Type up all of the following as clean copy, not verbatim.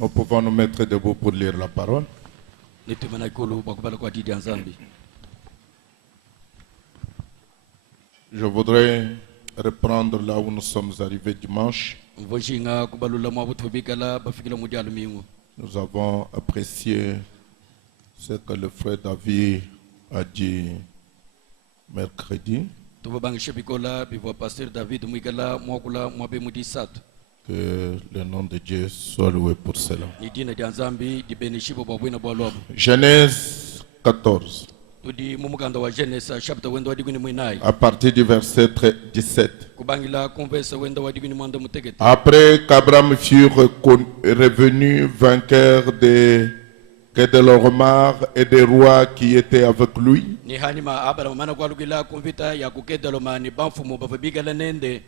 Nous pouvons nous mettre debout pour lire la parole. Je voudrais reprendre là où nous sommes arrivés dimanche. Nous avons apprécié ce que le frère David a dit mercredi. Que le nom de Dieu soit loué pour cela. Genèse 14. À partir du verset 17. Après qu'Abraham fut revenu vainqueur de Kedorlaomer et des rois qui étaient avec lui,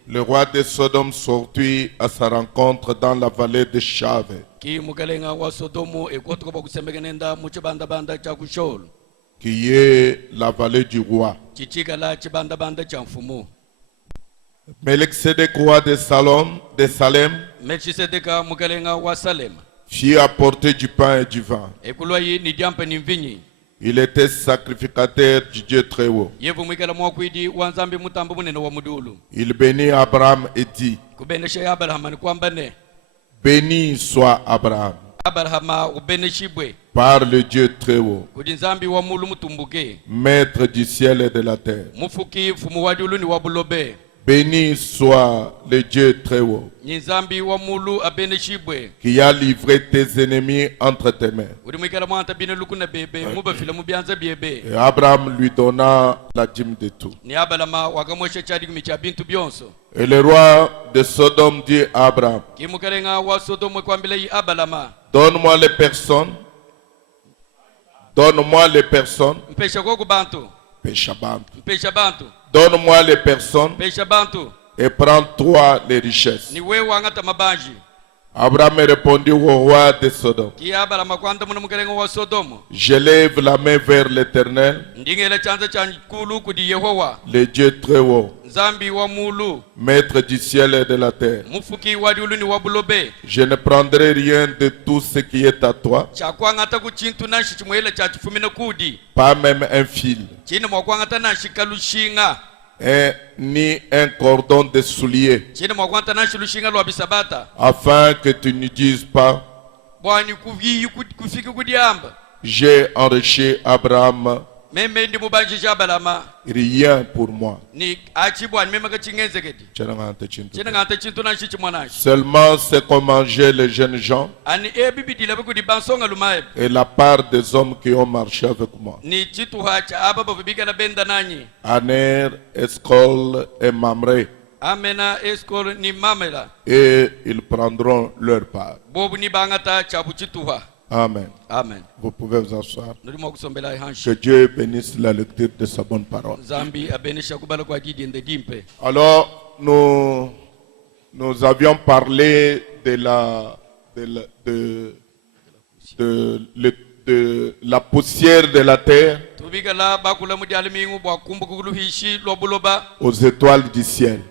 le roi de Sodome sortit à sa rencontre dans la vallée de Shave, qui est la vallée du roi. Melchizedek, roi de Salem, fit apporter du pain et du vin. Il était sacrificateur du Dieu très haut. Il bénit Abraham et dit: béni soit Abraham par le Dieu très haut, maître du ciel et de la terre. Béni soit le Dieu très haut, qui a livré tes ennemis entre tes mains. Et Abraham lui donna la dîme de tout. Et le roi de Sodome dit à Abraham: donne-moi les personnes. Donne-moi les personnes. Donne-moi les personnes et prends-toi les richesses. Abraham répondit au roi de Sodome: je lève la main vers l'Éternel, le Dieu très haut, maître du ciel et de la terre. Je ne prendrai rien de tout ce qui est à toi, pas même un fil, ni un cordon de soulier, afin que tu ne dises pas: j'ai enrichi Abraham, rien pour moi. Seulement ce qu'ont mangé les jeunes gens et la part des hommes qui ont marché avec moi, Aner, Escol et Mamré, et ils prendront leur part. Amen. Amen. Vous pouvez vous asseoir. Que Dieu bénisse la lecture de sa bonne parole. Alors, nous avions parlé de la poussière de la terre aux étoiles du ciel.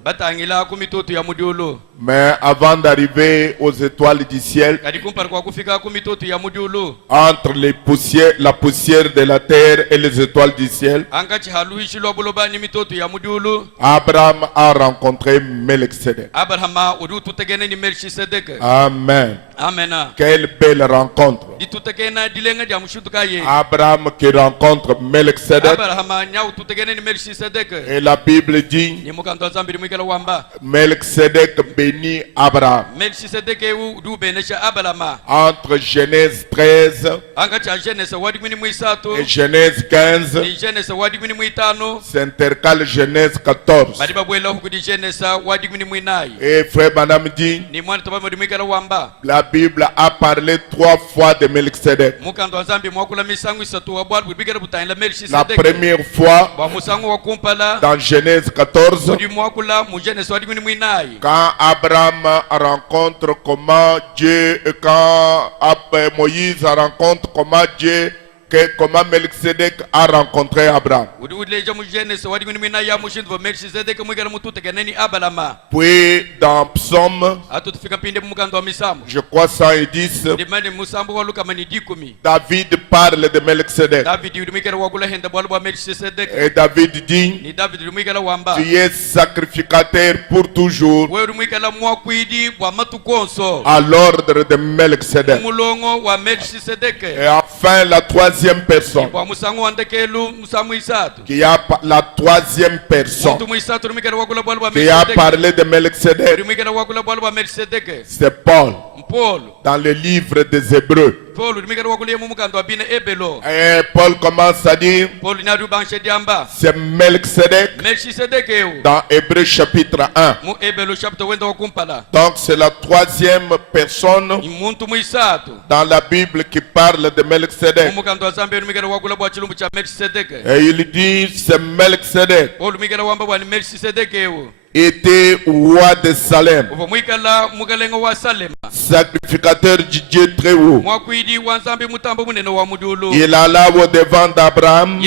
Mais avant d'arriver aux étoiles du ciel, entre la poussière de la terre et les étoiles du ciel, Abraham a rencontré Melchizedek. Amen. Quelle belle rencontre. Abraham qui rencontre Melchizedek. Et la Bible dit: Melchizedek bénit Abraham. Entre Genèse 13 et Genèse 15 s'intercale Genèse 14. Et frère Madame dit: la Bible a parlé 3 fois de Melchizedek. La première fois dans Genèse 14, quand Abraham rencontre comment Dieu, quand Moïse rencontre comment Dieu comment Melchizedek a rencontré Abraham. Puis dans Psaume, je crois 110, David parle de Melchizedek. Et David dit, tu es sacrificateur pour toujours à l'ordre de Melchizedek. Et enfin la troisième personne, qui a la troisième personne qui a parlé de Melchizedek, c'est Paul dans le livre des Hébreux. Et Paul commence à dire, c'est Melchizedek dans Hébreux chapitre 1. Donc c'est la troisième personne dans la Bible qui parle de Melchizedek. Et il dit, c'est Melchizedek était roi de Salem, sacrificateur du Dieu très haut. Il alla au devant d'Abraham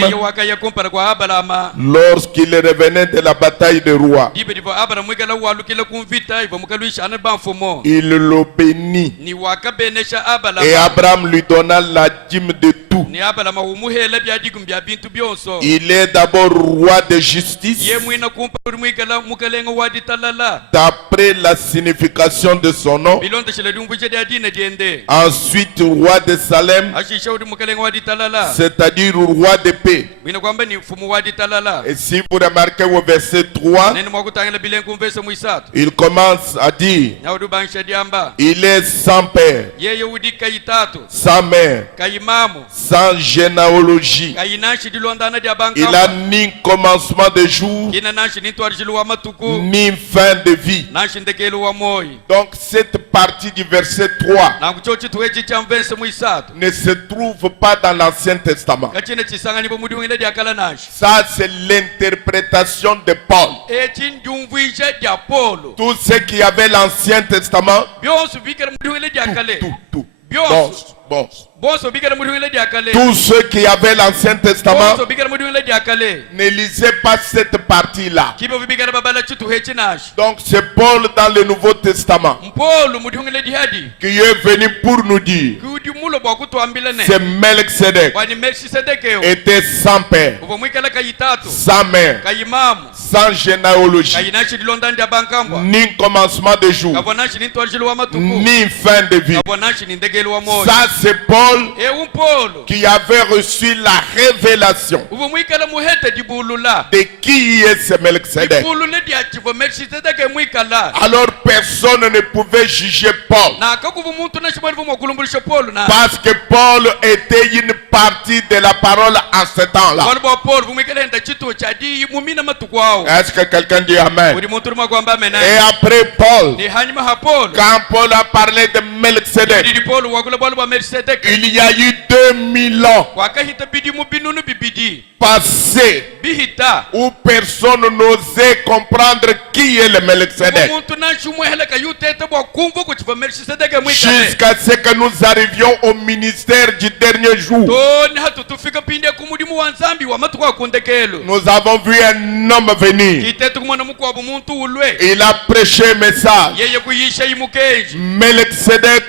lorsqu'il revenait de la bataille de roi. Il le bénit et Abraham lui donna la dîme de tout. Il est d'abord roi de justice d'après la signification de son nom. Ensuite roi de Salem, c'est-à-dire roi de paix. Et si vous remarquez au verset 3, il commence à dire, il est sans père, sans mère, sans généalogie. Il a ni commencement de jour, ni fin de vie. Donc cette partie du verset 3 ne se trouve pas dans l'Ancien Testament. Ça c'est l'interprétation de Paul. Tous ceux qui avaient l'Ancien Testament, tous ceux qui avaient l'Ancien Testament ne lisaient pas cette partie-là. Donc c'est Paul dans le Nouveau Testament qui est venu pour nous dire, c'est Melchizedek était sans père, sans mère, sans généalogie, ni commencement de jour, ni fin de vie. Ça c'est Paul qui avait reçu la révélation de qui est ce Melchizedek. Alors personne ne pouvait juger Paul, parce que Paul était une partie de la parole en ce temps-là. Est-ce que quelqu'un dit Amen? Et après Paul, quand Paul a parlé de Melchizedek, il y a eu 2000 ans passés où personne n'osait comprendre qui est le Melchizedek, jusqu'à ce que nous arrivions au ministère du dernier jour. Nous avons vu un homme venir. Il a prêché un message. Melchizedek,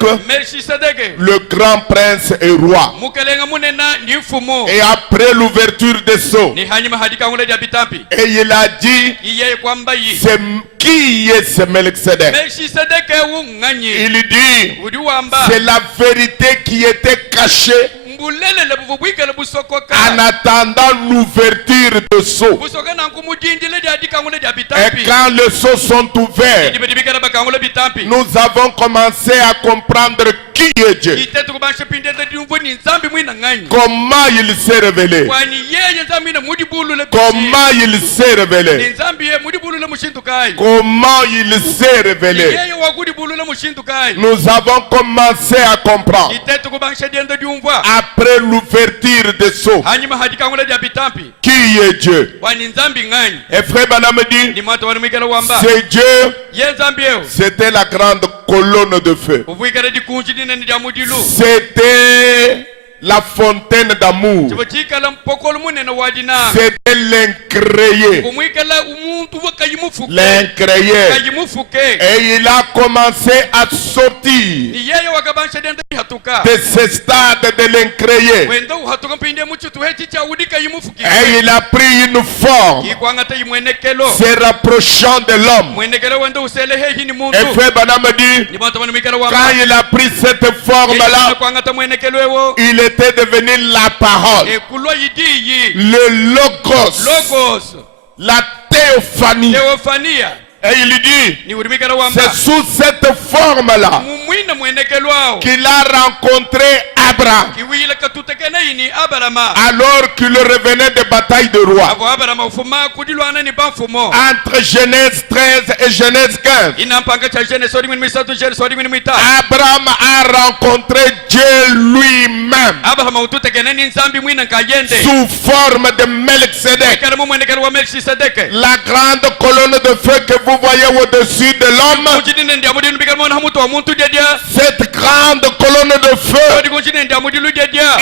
le grand prince et roi. Et après l'ouverture des sceaux, et il a dit, c'est qui est ce Melchizedek? Il dit, c'est la vérité qui était cachée en attendant l'ouverture de sceaux. Et quand les sceaux sont ouverts, nous avons commencé à comprendre qui est Dieu, comment il s'est révélé, comment il s'est révélé, comment il s'est révélé. Nous avons commencé à comprendre après l'ouverture des sceaux qui est Dieu. Et frère Branham dit, c'est Dieu. C'était la grande colonne de feu. C'était la fontaine d'amour. C'était l'incréé. L'incréé. Et il a commencé à sortir de ce stade de l'incréé. Et il a pris une forme se rapprochant de l'homme. Et frère Branham dit, quand il a pris cette forme-là, il était devenu la parole, le logos, la théophanie. Et il dit, c'est sous cette forme-là qu'il a rencontré Abraham alors qu'il revenait des batailles de rois. Entre Genèse 13 et Genèse 15, Abraham a rencontré Dieu lui-même sous forme de Melchizedek. La grande colonne de feu que vous voyez au-dessus de l'homme, cette grande colonne de feu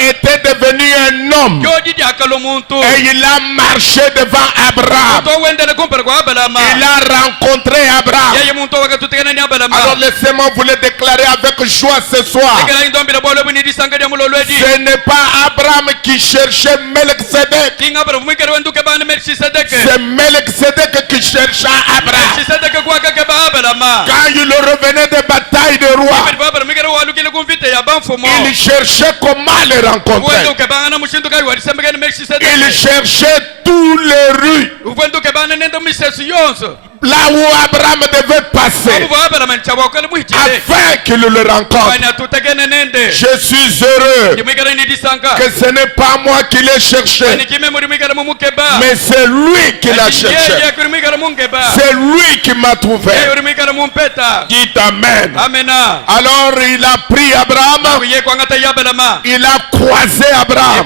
était devenu un homme et il a marché devant Abraham. Il a rencontré Abraham. Alors laissez-moi vous le déclarer avec joie ce soir. Ce n'est pas Abraham qui cherchait Melchizedek, c'est Melchizedek qui chercha Abraham. Quand il revenait des batailles de rois, il cherchait comment les rencontrer. Il cherchait tous les rues là où Abraham devait passer afin qu'il le rencontre. Je suis heureux que ce n'est pas moi qui l'ai cherché, mais c'est lui qui l'a cherché. C'est lui qui m'a trouvé. Dites Amen. Alors il a pris Abraham, il a croisé Abraham.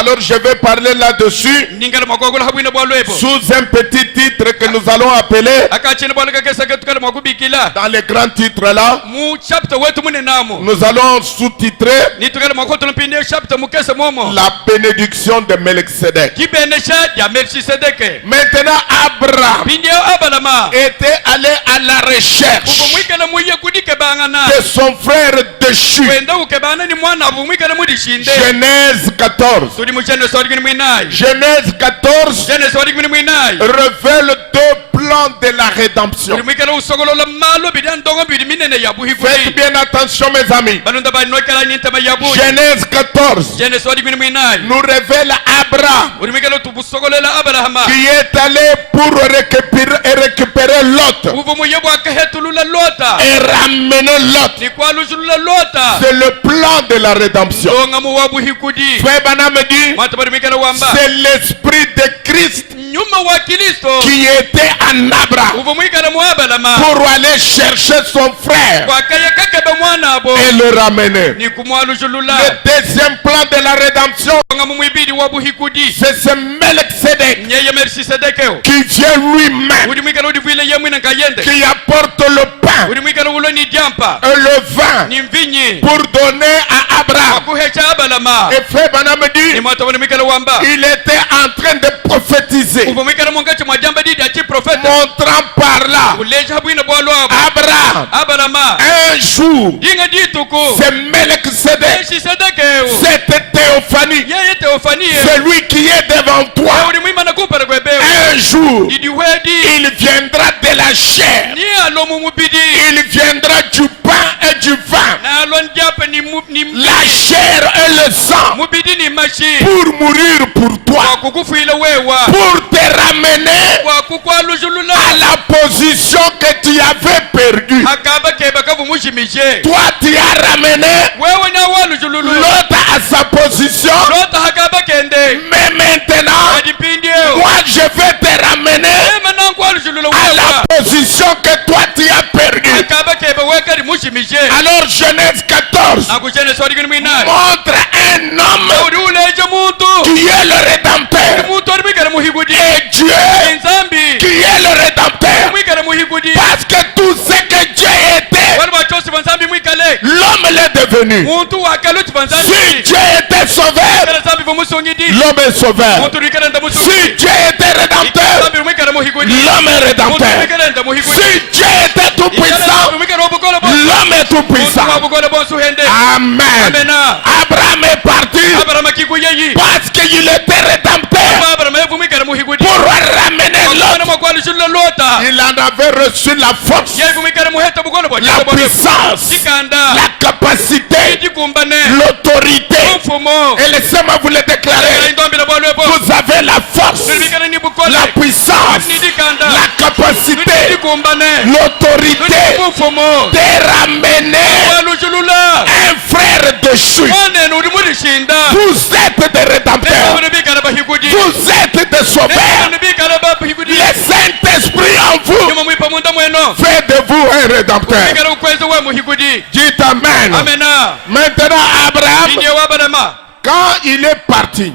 Alors je vais parler là-dessus sous un petit titre que nous allons appeler, dans les grands titres là, nous allons sous-titrer la bénédiction de Melchizedek. Maintenant Abraham était allé à la recherche de son frère déchu. Genèse 14. Genèse 14 révèle deux plans de la rédemption. Faites bien attention mes amis. Genèse 14 nous révèle Abraham qui est allé pour récupérer Lot et ramener Lot. C'est le plan de la rédemption. Frère Branham dit, c'est l'esprit de Christ qui était en Abraham pour aller chercher son frère et le ramener. Le deuxième plan de la rédemption, c'est ce Melchizedek qui vient lui-même, qui apporte le pain et le vin pour donner à Abraham. Et frère Branham dit, il était en train de prophétiser, montrant par là Abraham, un jour, c'est Melchizedek, cette théophanie, celui qui est devant toi, un jour, il viendra de la chair, il viendra du pain et du vin, la chair et le sang, pour mourir pour toi, pour te ramener à la position que tu avais perdue. Toi tu as ramené l'autre à sa position, mais maintenant moi je vais te ramener à la position que toi tu as perdue. Alors Genèse 14 montre un homme qui est le Rédempteur et Dieu qui est le Rédempteur, parce que tout ce que Dieu était, l'homme l'est devenu. venu. Si Dieu était sauveur, l'homme est sauveur. Si Dieu était rédempteur, l'homme est rédempteur. Si Dieu était tout puissant, l'homme est tout puissant. Amen. Abraham est parti parce qu'il était rédempteur pour ramener l'autre. Il en avait reçu la force, la puissance, la capacité, l'autorité. Et laissez-moi vous le déclarer. Vous avez la force, la puissance, la capacité, l'autorité de ramener un frère déchu. Vous êtes des rédempteurs. Vous êtes des sauveurs. Le Saint-Esprit en vous fait de vous un rédempteur. Dites Amen. Maintenant Abraham, quand il est parti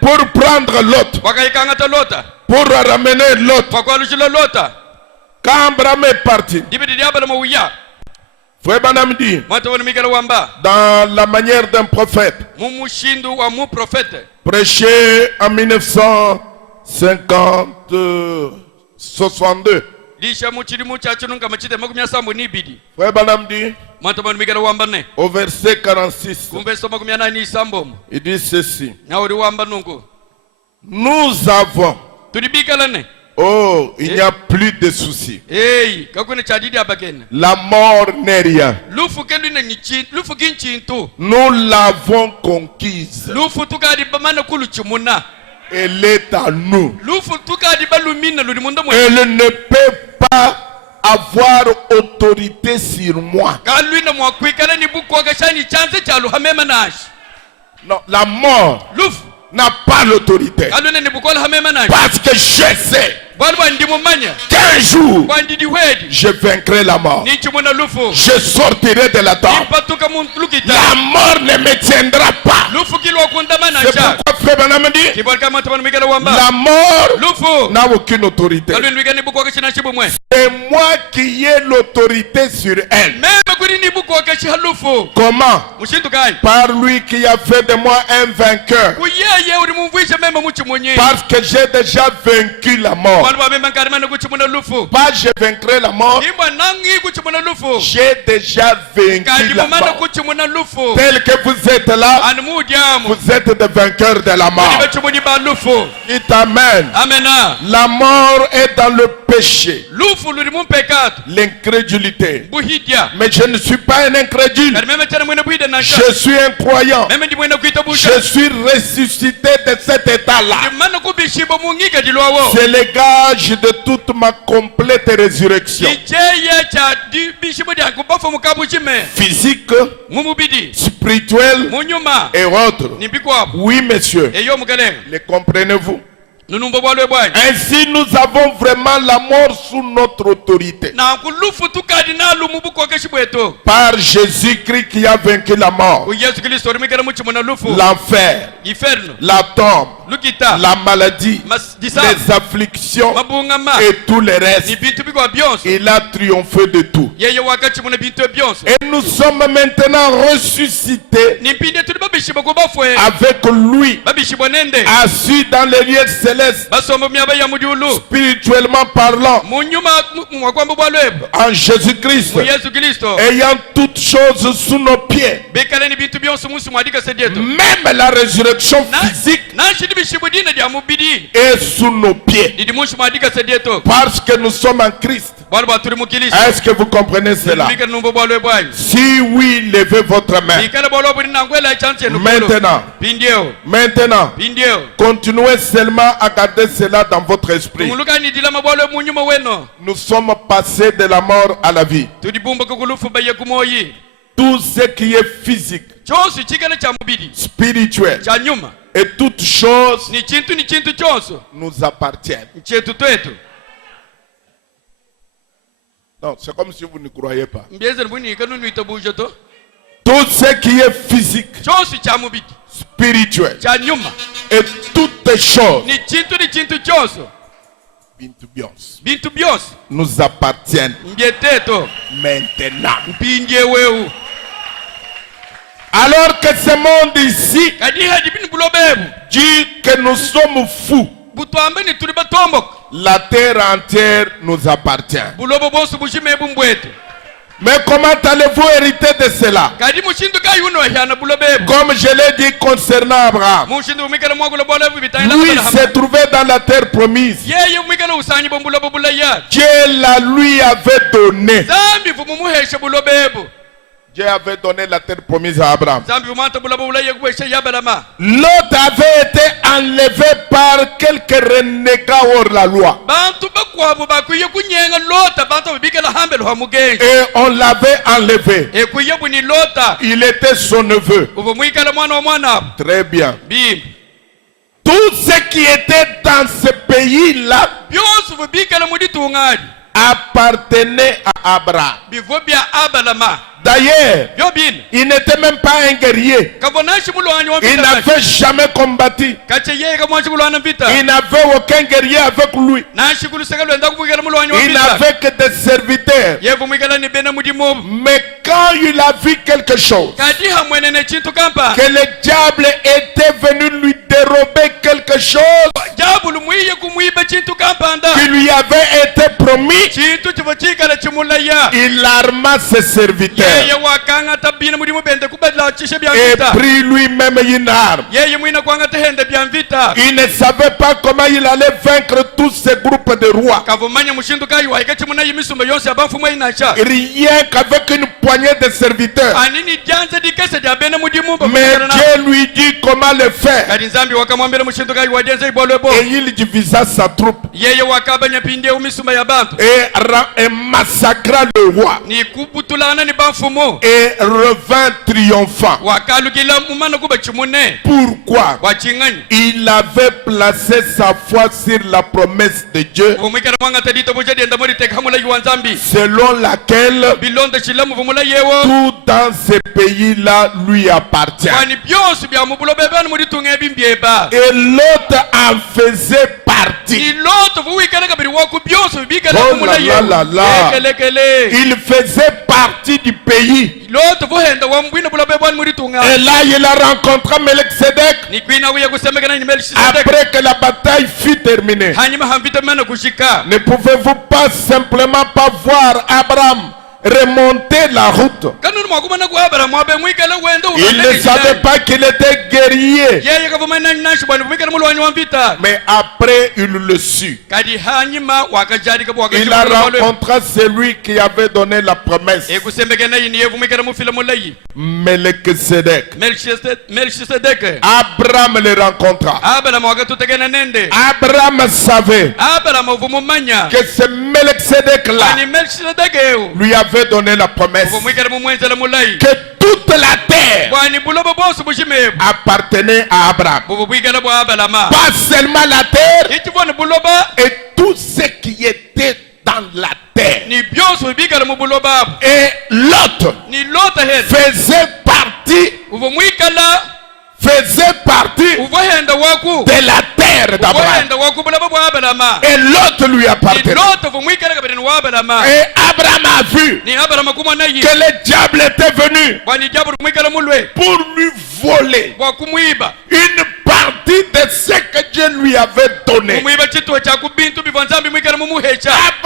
pour prendre l'autre, pour ramener l'autre, quand Abraham est parti, Frère Branham dit, dans la manière d'un prophète, prêché en 1962. Frère Branham dit, au verset 46, il dit ceci: nous avons, oh, il n'y a plus de soucis. La mort n'est rien. Nous l'avons conquise. Elle est à nous. Elle ne peut pas avoir autorité sur moi. Non, la mort n'a pas l'autorité. Parce que je sais qu'un jour je vaincrai la mort. Je sortirai de la tombe. La mort ne me tiendra pas. C'est pourquoi Frère Branham dit, la mort n'a aucune autorité. C'est moi qui ai l'autorité sur elle. Comment? Par lui qui a fait de moi un vainqueur. Parce que j'ai déjà vaincu la mort. Pas je vaincrai la mort. J'ai déjà vaincu la mort. Tel que vous êtes là, vous êtes des vainqueurs de la mort. Dites Amen. La mort est dans le péché, l'incrédulité. Mais je ne suis pas un incrédule. Je suis un croyant. Je suis ressuscité de cet état-là. C'est le gage de toute ma complète résurrection. Physique, spirituelle et autres. Oui, monsieur. Les comprenez-vous? Ainsi nous avons vraiment la mort sous notre autorité. Par Jésus-Christ qui a vaincu la mort, l'enfer, la tombe, la maladie, les afflictions et tout le reste. Il a triomphé de tout. Et nous sommes maintenant ressuscités avec lui, assis dans les lieux célestes. Spirituellement parlant, en Jésus-Christ, ayant toutes choses sous nos pieds, même la résurrection physique est sous nos pieds, parce que nous sommes en Christ. Est-ce que vous comprenez cela? Si oui, levez votre main. Maintenant, continuez seulement à garder cela dans votre esprit. Nous sommes passés de la mort à la vie. Tout ce qui est physique, spirituel et toutes choses nous appartiennent. Non, c'est comme si vous ne croyez pas. Tout ce qui est physique, spirituel et toutes choses nous appartiennent maintenant. Alors que ce monde ici dit que nous sommes fous. La terre entière nous appartient. Mais comment allez-vous hériter de cela? Comme je l'ai dit concernant Abraham. Lui s'est trouvé dans la terre promise. Dieu la lui avait donné. Dieu avait donné la terre promise à Abraham. L'autre avait été enlevé par quelques renégats hors la loi. Et on l'avait enlevé. Il était son neveu. Très bien. Tout ce qui était dans ce pays-là appartenait à Abraham. D'ailleurs, il n'était même pas un guerrier. Il n'avait jamais combattu. Il n'avait aucun guerrier avec lui. Il n'avait que des serviteurs. Mais quand il a vu quelque chose, que le diable était venu lui dérober quelque chose qui lui avait été promis, il arma ses serviteurs et prit lui-même une arme. Il ne savait pas comment il allait vaincre tous ces groupes de rois. Rien qu'avec une poignée de serviteurs. Mais Dieu lui dit comment le faire. Et il divisa sa troupe et massacra le roi et revint triomphant. Pourquoi? Il avait placé sa foi sur la promesse de Dieu, selon laquelle tout dans ce pays-là lui appartient. Et l'autre en faisait partie. Oh là là là. Il faisait partie du pays. Et là il a rencontré Melchizedek après que la bataille fut terminée. Ne pouvez-vous pas simplement pas voir Abraham remonter la route? Il ne savait pas qu'il était guerrier. Mais après il le sut. Il a rencontré celui qui avait donné la promesse, Melchizedek. Abraham le rencontra. Abraham savait que ce Melchizedek là lui avait donné la promesse que toute la terre appartenait à Abraham. Pas seulement la terre, et tout ce qui était dans la terre. Et l'autre faisait partie de la terre d'Abraham. Et l'autre lui appartenait. Et Abraham a vu que le diable était venu pour lui voler une partie de ce que Dieu lui avait donné.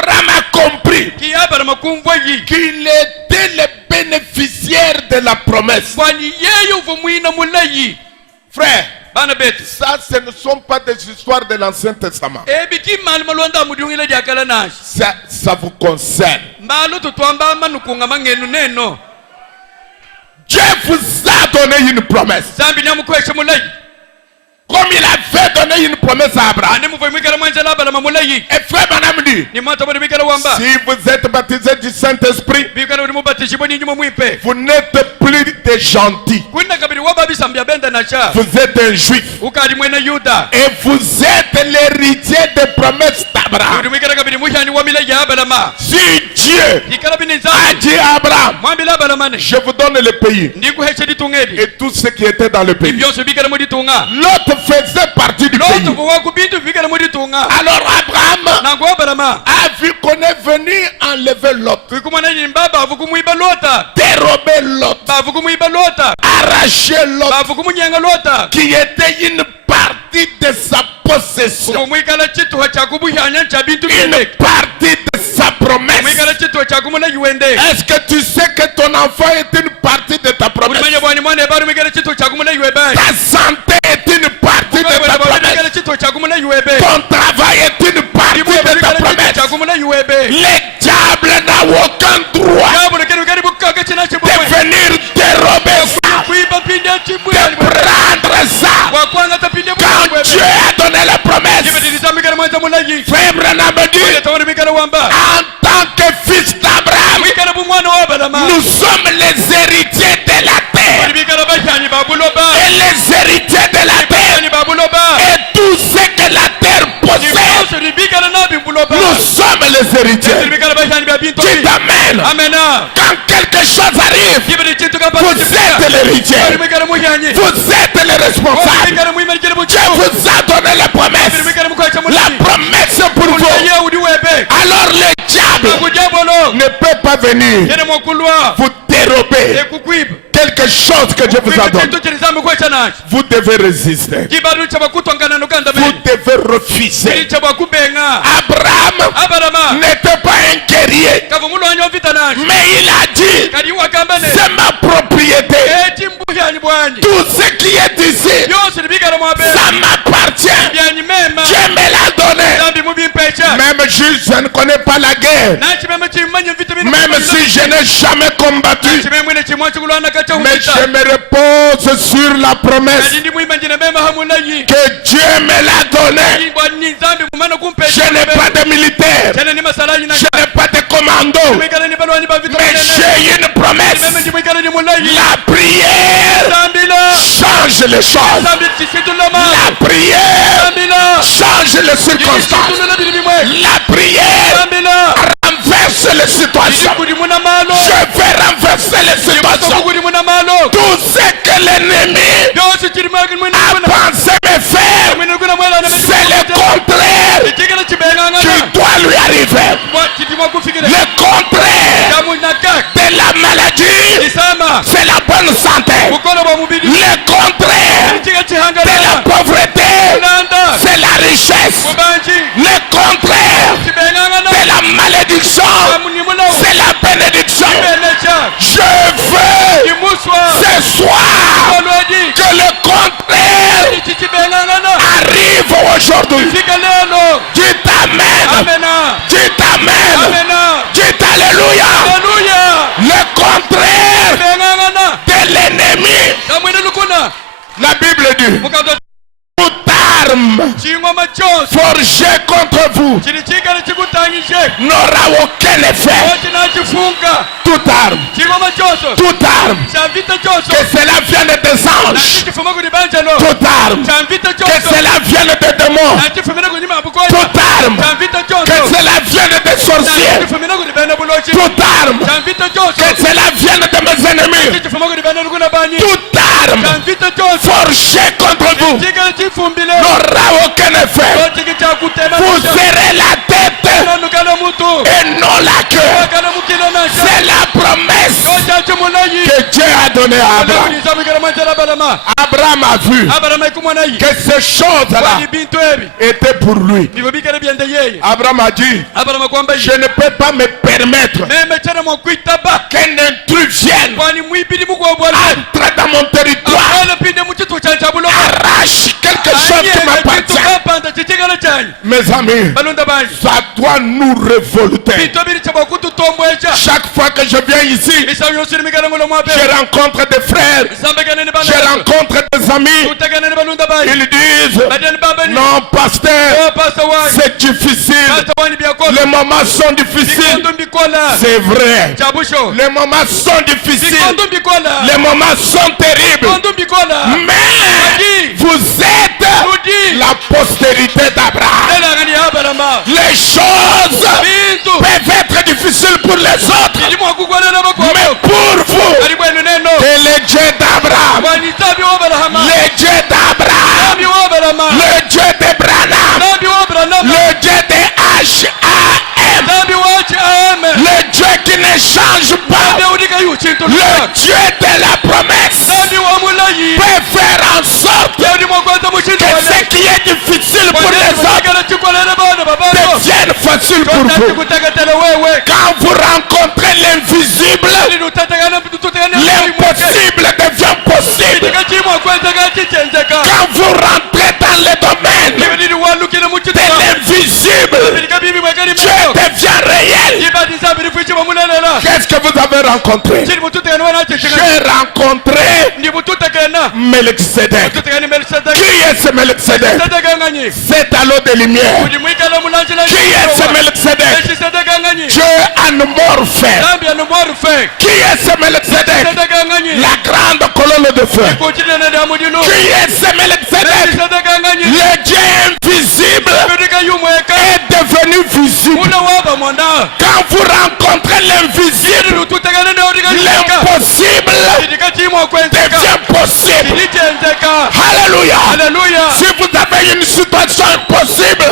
Abraham a compris qu'il était le bénéficiaire de la promesse. Frère, ça ce ne sont pas des histoires de l'Ancien Testament. Ça vous concerne. Dieu vous a donné une promesse. Comme il avait donné une promesse à Abraham. Et frère Branham dit, si vous êtes baptisé du Saint-Esprit, vous n'êtes plus des gentils. Vous êtes un juif. Et vous êtes l'héritier des promesses d'Abraham. Si Dieu a dit à Abraham, je vous donne le pays et tout ce qui était dans le pays, l'autre faisait partie du pays. Alors Abraham a vu qu'on est venu enlever Lot, dérober Lot, arracher Lot, qui était une partie de sa possession, une partie de sa promesse. Est-ce que tu sais que ton enfant est une partie de ta promesse? Ta santé est une partie de ta promesse. Ton travail est une partie de ta promesse. Les diables n'ont aucun droit de venir dérober ça, de prendre ça. Quand Dieu a donné la promesse, Frère Branham dit, en tant que fils d'Abraham, nous sommes les héritiers de la terre. Et les héritiers de la terre, et tout ce que la terre possède, nous sommes les héritiers. Dieu t'amène. Quand quelque chose arrive, vous êtes l'héritier. Vous êtes les responsables. Dieu vous a donné la promesse. La promesse pour vous. Alors le diable ne peut pas venir vous dérober quelque chose que Dieu vous a donné. Vous devez résister. Vous devez refuser. Abraham n'était pas un guerrier, mais il a dit, c'est ma propriété. Tout ce qui est ici, ça m'appartient. Dieu me l'a donné. Même si je ne connais pas la guerre, même si je n'ai jamais combattu, mais je me repose sur la promesse que Dieu me l'a donné. Je n'ai pas de militaire, je n'ai pas de commando, mais j'ai une promesse. La prière change les choses. La prière change les circonstances. La prière renverse les situations. Je vais renverser les situations. Tout ce que l'ennemi a pensé me faire, c'est le contraire qui doit lui arriver. Le contraire de la maladie, c'est la bonne santé. Le contraire de la pauvreté, c'est la richesse. Le contraire de la malédiction, c'est la bénédiction. Je veux ce soir que le contraire arrive aujourd'hui. Dites Amen. Dites Amen. Dites Alléluia. Le contraire de l'ennemi, la Bible dit, toute arme forgée contre vous n'aura aucun effet. Toute arme, que cela vienne des anges, toute arme, que cela vienne des démons, toute arme, que cela vienne des sorciers, toute arme, que cela vienne de mes ennemis, toute arme forgée contre vous n'aura aucun effet. Vous serez la tête et non la queue. C'est la promesse que Dieu a donnée à Abraham. Abraham a vu que ces choses-là étaient pour lui. Abraham a dit, je ne peux pas me permettre qu'un intrus vienne, entre dans mon territoire, arrache quelque chose qui m'appartient. Mes amis, ça doit nous révolter. Chaque fois que je viens ici, je rencontre des frères, je rencontre des amis. Ils disent, non pasteur, c'est difficile, les moments sont difficiles. C'est vrai, les moments sont difficiles, les moments sont terribles, mais vous êtes la postérité d'Abraham. Les choses peuvent être difficiles pour les autres, mais pour vous, c'est le Dieu d'Abraham, le Dieu d'Abraham, le Dieu de Branham, le Dieu de H.A.M. de la promesse peut faire en sorte que ce qui est difficile pour les autres devienne facile pour vous. Quand vous rencontrez l'invisible, l'impossible devient possible. Quand vous rentrez dans le domaine de l'invisible, Dieu devient réel. Qu'est-ce que vous avez rencontré? J'ai rencontré Melchizedek. Qui est ce Melchizedek? C'est à l'eau de lumière. Qui est ce Melchizedek? Dieu anamorphe. Qui est ce Melchizedek? La grande colonne de feu. Qui est ce Melchizedek? Le Dieu invisible est devenu visible. Quand vous rencontrez l'invisible, l'impossible devient possible. Alléluia. Si vous avez une situation impossible,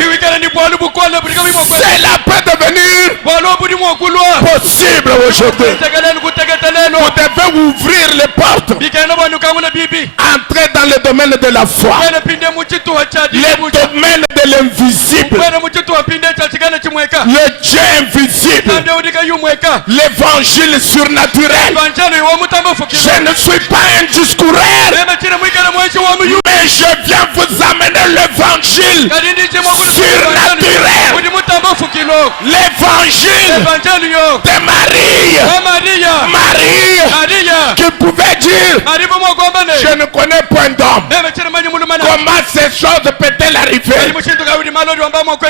cela peut devenir possible aujourd'hui. Vous devez ouvrir les portes. Entrez dans le domaine de la foi, le domaine de l'invisible, le Dieu invisible, l'évangile surnaturel. Je ne suis pas un discoureur, mais je viens vous amener l'évangile surnaturel, l'évangile de Marie, qui pouvait dire: je ne connais point d'homme. Comment ces choses peut-elles arriver?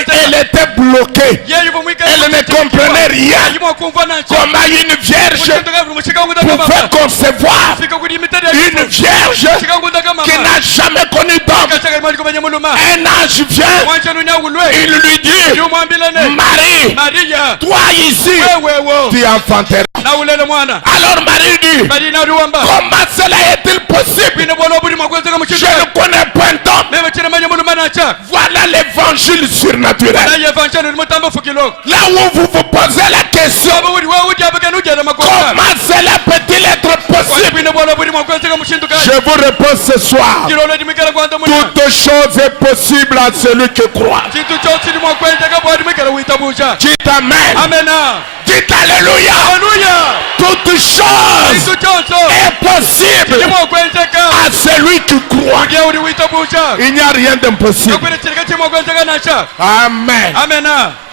Elle était bloquée, elle ne comprenait rien. Comment une vierge pouvait concevoir une vierge qui n'a jamais connu d'homme? Un ange vient, il lui dit: Marie, toi ici, tu enfanteras. Alors Marie dit: comment cela est-il possible? Je ne connais point d'homme. Voilà l'évangile surnaturel. Là où vous vous posez la question: comment cela peut-il être possible? Je vous réponds ce soir: toute chose est possible à celui qui croit. Dites amen. Dites alléluia. Toute chose est possible à celui qui croit. Il n'y a rien d'impossible. Amen.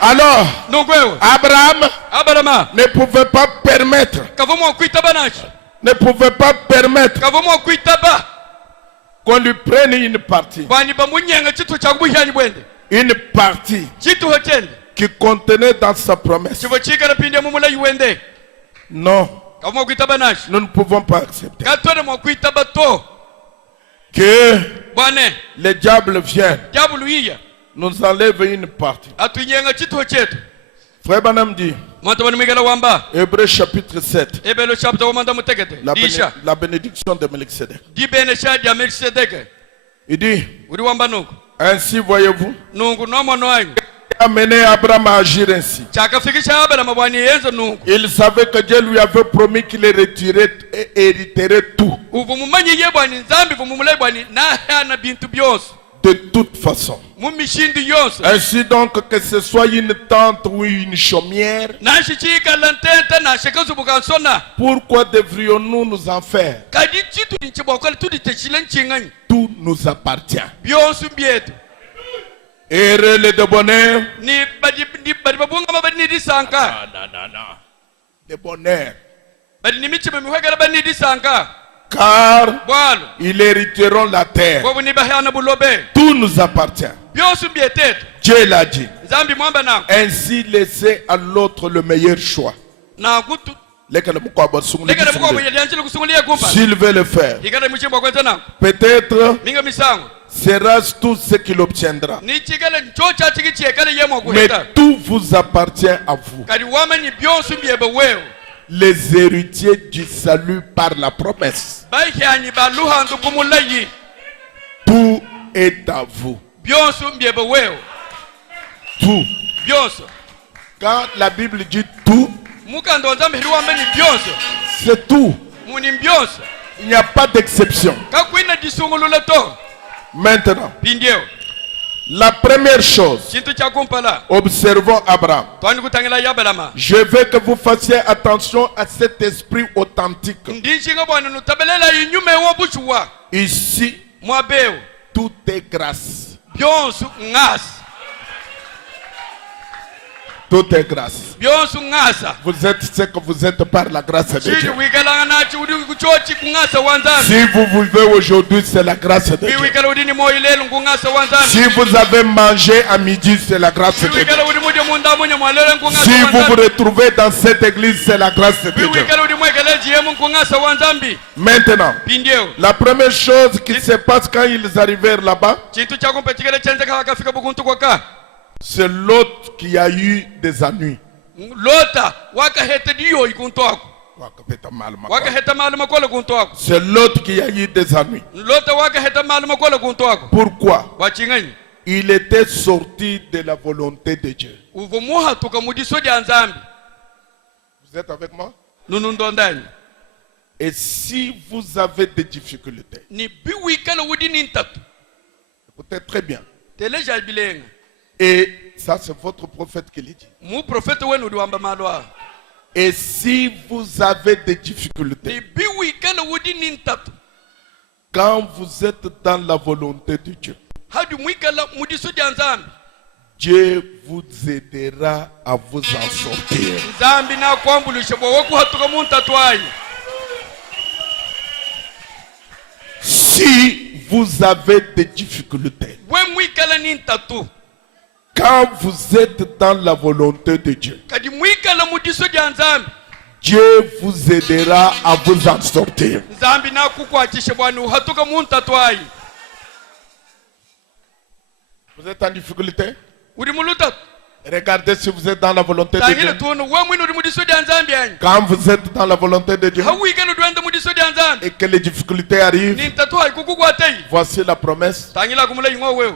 Alors, Abraham ne pouvait pas permettre qu'on lui prenne une partie qui contenait dans sa promesse. Non, nous ne pouvons pas accepter que le diable vienne nous enlève une partie. Frère Branham dit, Hébreux chapitre 7, la bénédiction de Melchizedek. Il dit: ainsi voyez-vous, a mené Abraham à agir ainsi. Il savait que Dieu lui avait promis qu'il hériterait et hériterait tout. De toute façon. Ainsi donc, que ce soit une tente ou une chaumière, pourquoi devrions-nous nous en faire? Tout nous appartient. Heureux les de bonheur. De bonheur. Car ils hériteront la terre. Tout nous appartient. Dieu l'a dit. Ainsi laissez à l'autre le meilleur choix. S'il veut le faire, peut-être sera tout ce qu'il obtiendra. Mais tout vous appartient à vous, les héritiers du salut par la promesse. Tout est à vous. Tout. Quand la Bible dit tout, c'est tout. Il n'y a pas d'exception. Maintenant, la première chose, observons Abraham. Je veux que vous fassiez attention à cet esprit authentique. Ici, tout est grâce. Tout est grâce. Vous êtes ce que vous êtes par la grâce de Dieu. Si vous vivez aujourd'hui, c'est la grâce de Dieu. Si vous avez mangé à midi, c'est la grâce de Dieu. Si vous vous retrouvez dans cette église, c'est la grâce de Dieu. Maintenant, la première chose qui se passe quand ils arrivèrent là-bas, c'est Lot qui a eu des ennuis. C'est Lot qui a eu des ennuis. Pourquoi? Il était sorti de la volonté de Dieu. Vous êtes avec moi? Et si vous avez des difficultés, écoutez très bien. Et ça, c'est votre prophète qui le dit. Et si vous avez des difficultés, quand vous êtes dans la volonté de Dieu, Dieu vous aidera à vous en sortir. Si vous avez des difficultés, quand vous êtes dans la volonté de Dieu, Dieu vous aidera à vous en sortir. Vous êtes en difficulté? Regardez si vous êtes dans la volonté de Dieu. Quand vous êtes dans la volonté de Dieu et que les difficultés arrivent, voici la promesse.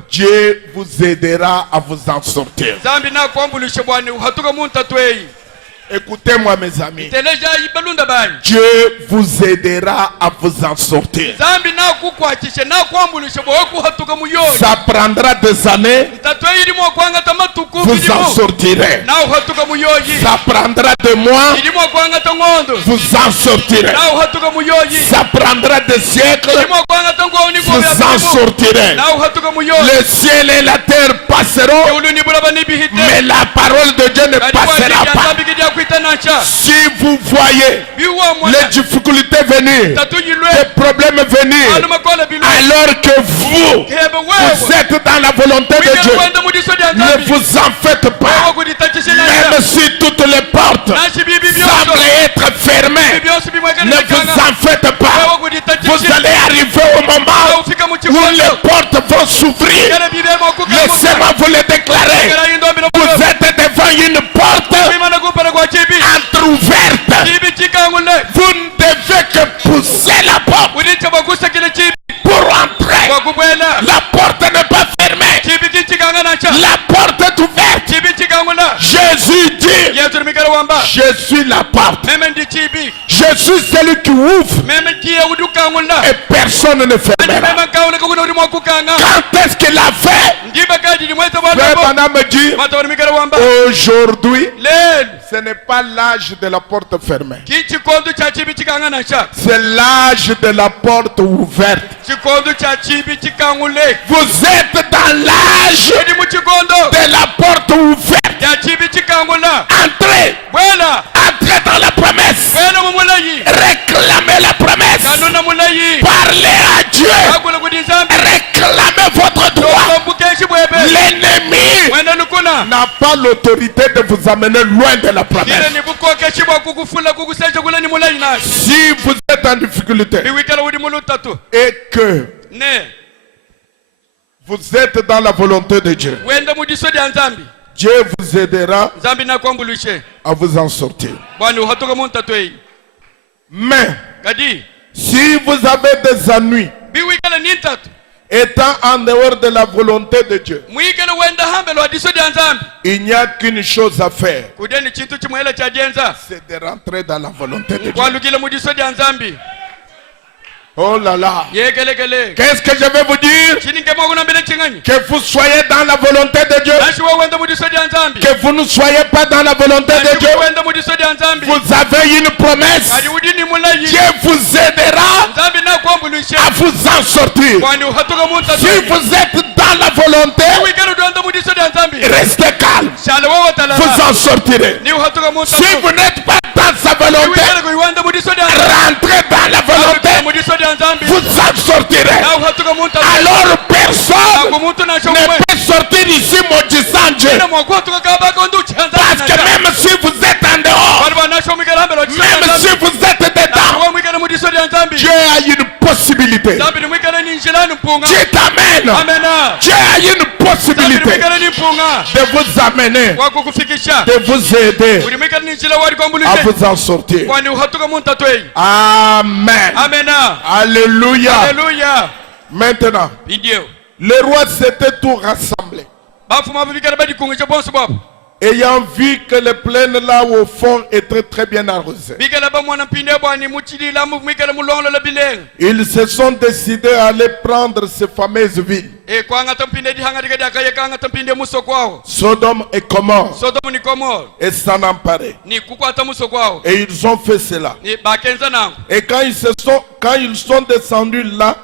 Dieu vous aidera à vous en sortir. Écoutez-moi mes amis. Dieu vous aidera à vous en sortir. Ça prendra des années. Vous en sortirez. Ça prendra des mois. Vous en sortirez. Ça prendra des siècles. Vous en sortirez. Le ciel et la terre passeront, mais la parole de Dieu ne passera pas. Si vous voyez les difficultés venir, les problèmes venir, alors que vous êtes dans la volonté de Dieu, ne vous en faites pas. Même si toutes les portes semblent être fermées, ne vous en faites pas. Vous allez arriver au moment où les portes vont s'ouvrir. Laissez-moi vous le déclarer. Vous êtes devant une porte entrouverte. Vous ne devez que pousser la porte pour entrer. La porte n'est pas fermée. La porte est ouverte. Jésus dit, je suis la porte. Je suis celui qui ouvre et personne ne fermera. Quand est-ce qu'il a fait? Frère Branham me dit, aujourd'hui, ce n'est pas l'âge de la porte fermée. C'est l'âge de la porte ouverte. Vous êtes dans l'âge de la porte ouverte. Entrez. Entrez dans la promesse. Réclamez la promesse. Parlez à Dieu. Réclamez votre droit. L'ennemi n'a pas l'autorité de vous amener loin de la promesse. Si vous êtes en difficulté et que vous êtes dans la volonté de Dieu, Dieu vous aidera à vous en sortir. Mais si vous avez des ennuis étant en dehors de la volonté de Dieu, il n'y a qu'une chose à faire, c'est de rentrer dans la volonté de Dieu. Oh là là. Qu'est-ce que je vais vous dire? Que vous soyez dans la volonté de Dieu, que vous ne soyez pas dans la volonté de Dieu. Vous avez une promesse. Dieu vous aidera à vous en sortir. Si vous êtes dans la volonté, restez calme, vous en sortirez. Si vous n'êtes pas dans sa volonté, rentrez dans la volonté, vous en sortirez. Alors personne ne peut sortir ici maudissant Dieu. Parce que même si vous êtes en dehors, même si vous êtes dedans, Dieu a une possibilité. Dieu t'amène. Dieu a une possibilité de vous amener, de vous aider à vous en sortir. Amen. Alléluia. Maintenant, le roi s'était tout rassemblé, ayant vu que les plaines là au fond étaient très bien arrosées. Ils se sont décidés à aller prendre ces fameuses villes, Sodome et Gomorrhe, et s'en emparer. Et ils ont fait cela. Et quand ils sont descendus là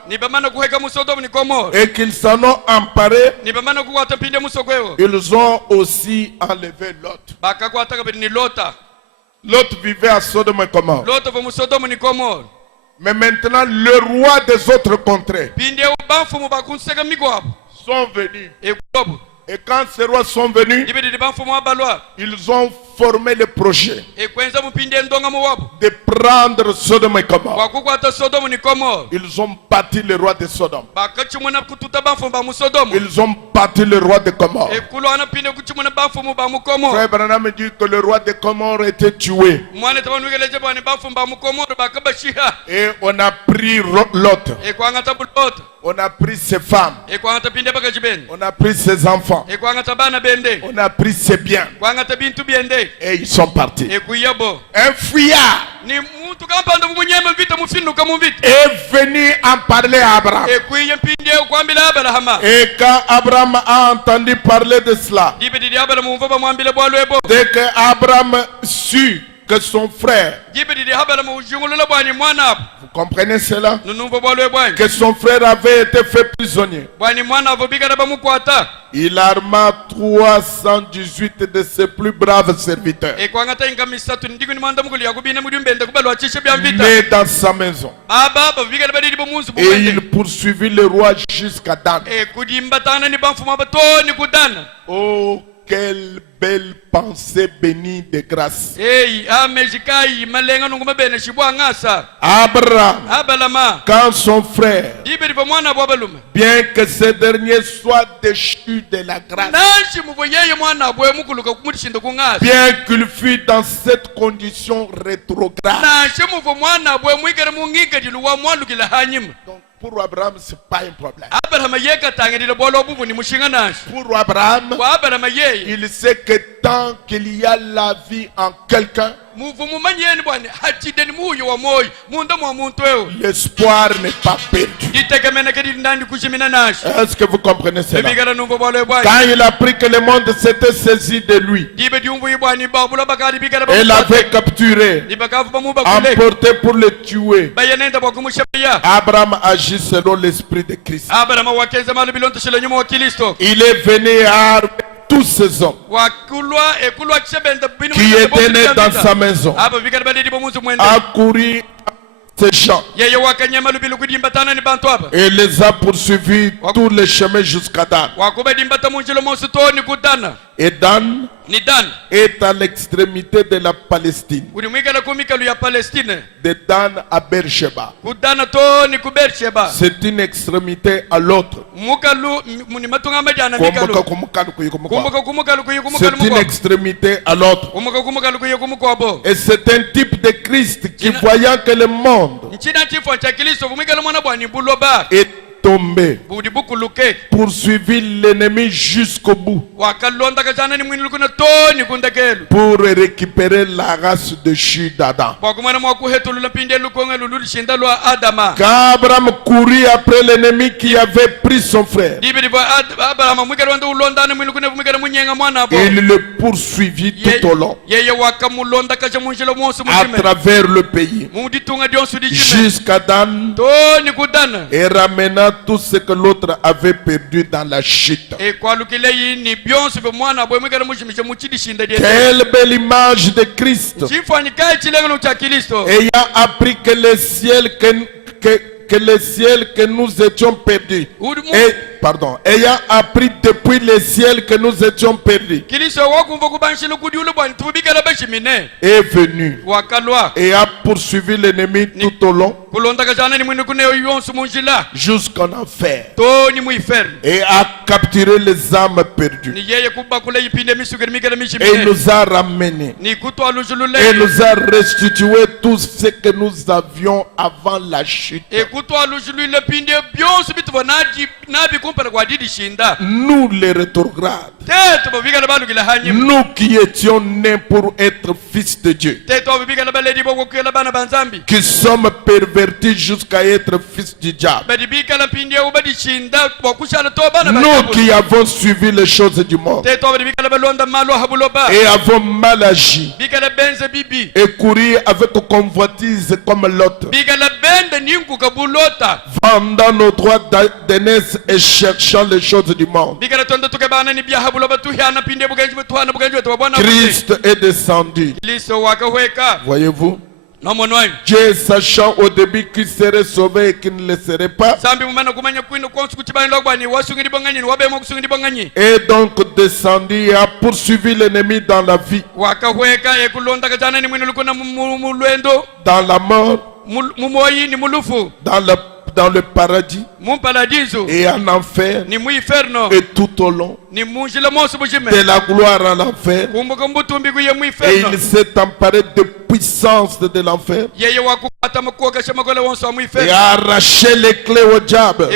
et qu'ils s'en ont emparés, ils ont aussi enlevé Lot. Lot vivait à Sodome et Gomorrhe. Mais maintenant, le roi des autres contrées sont venus. Et quand ces rois sont venus, ils ont formé le projet de prendre Sodome et Gomorrhe. Ils ont bâti le roi de Sodome. Ils ont bâti le roi de Gomorrhe. Frère Branham dit que le roi de Gomorrhe était tué. Et on a pris Lot. On a pris ses femmes. On a pris ses enfants. On a pris ses biens. Et ils sont partis. Un fuyard est venu en parler à Abraham. Et quand Abraham a entendu parler de cela, dès que Abraham sut que son frère, vous comprenez cela, que son frère avait été fait prisonnier, il arma 318 de ses plus braves serviteurs, nés dans sa maison, et il poursuivit le roi jusqu'à Dan. Oh, quelle belle pensée bénie de grâce. Abraham, quand son frère, bien que ce dernier soit déchu de la grâce, bien qu'il fût dans cette condition rétrograde, donc pour Abraham, ce n'est pas un problème. Pour Abraham, il sait que tant qu'il y a la vie en quelqu'un, l'espoir n'est pas perdu. Est-ce que vous comprenez cela? Quand il a appris que le monde s'était saisi de lui et l'avait capturé, emporté pour le tuer, Abraham agit selon l'esprit de Christ. Il est venu à tous ces hommes qui étaient nés dans sa maison, a couru ces gens et les a poursuivis tous les chemins jusqu'à Dan. Et Dan est à l'extrémité de la Palestine, de Dan à Beersheba. C'est une extrémité à l'autre. C'est une extrémité à l'autre. Et c'est un type de Christ qui, voyant que le monde est tombé, poursuivi l'ennemi jusqu'au bout, pour récupérer la race de chute d'Adam. Quand Abraham courut après l'ennemi qui avait pris son frère, il le poursuivit tout au long, à travers le pays, jusqu'à Dan, et ramena tout ce que l'autre avait perdu dans la chute. Quelle belle image de Christ, ayant appris que le ciel que nous étions perdus, ayant appris depuis le ciel que nous étions perdus, est venu et a poursuivi l'ennemi tout au long jusqu'en enfer, et a capturé les âmes perdues, et nous a ramenés et nous a restitué tout ce que nous avions avant la chute. Nous les rétrogrades, nous qui étions nés pour être fils de Dieu, qui sommes pervertis jusqu'à être fils du diable, nous qui avons suivi les choses du monde et avons mal agi et couru avec convoitise comme l'autre, vendant nos droits d'aînesse et cherchant les choses du monde, Christ est descendu. Voyez-vous, Dieu, sachant au début qu'il serait sauvé et qu'il ne le serait pas, est donc descendu et a poursuivi l'ennemi dans la vie, dans la mort, dans le paradis et en enfer, et tout au long, de la gloire en enfer. Et il s'est emparé de puissance de l'enfer et a arraché les clés au diable.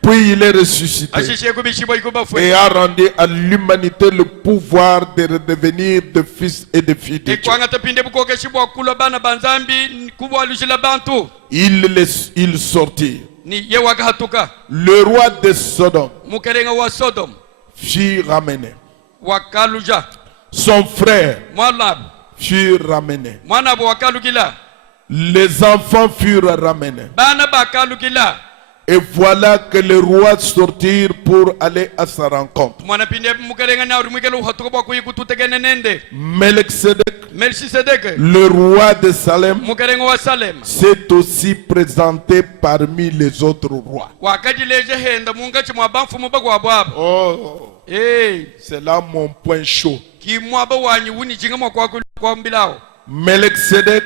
Puis il est ressuscité et a rendu à l'humanité le pouvoir de redevenir de fils et de filles de Dieu. Il sortit. Le roi de Sodome fut ramené. Son frère fut ramené. Les enfants furent ramenés. Et voilà que les rois sortirent pour aller à sa rencontre. Melchisedec, le roi de Salem, s'est aussi présenté parmi les autres rois. Oh, c'est là mon point chaud. Melchisedec,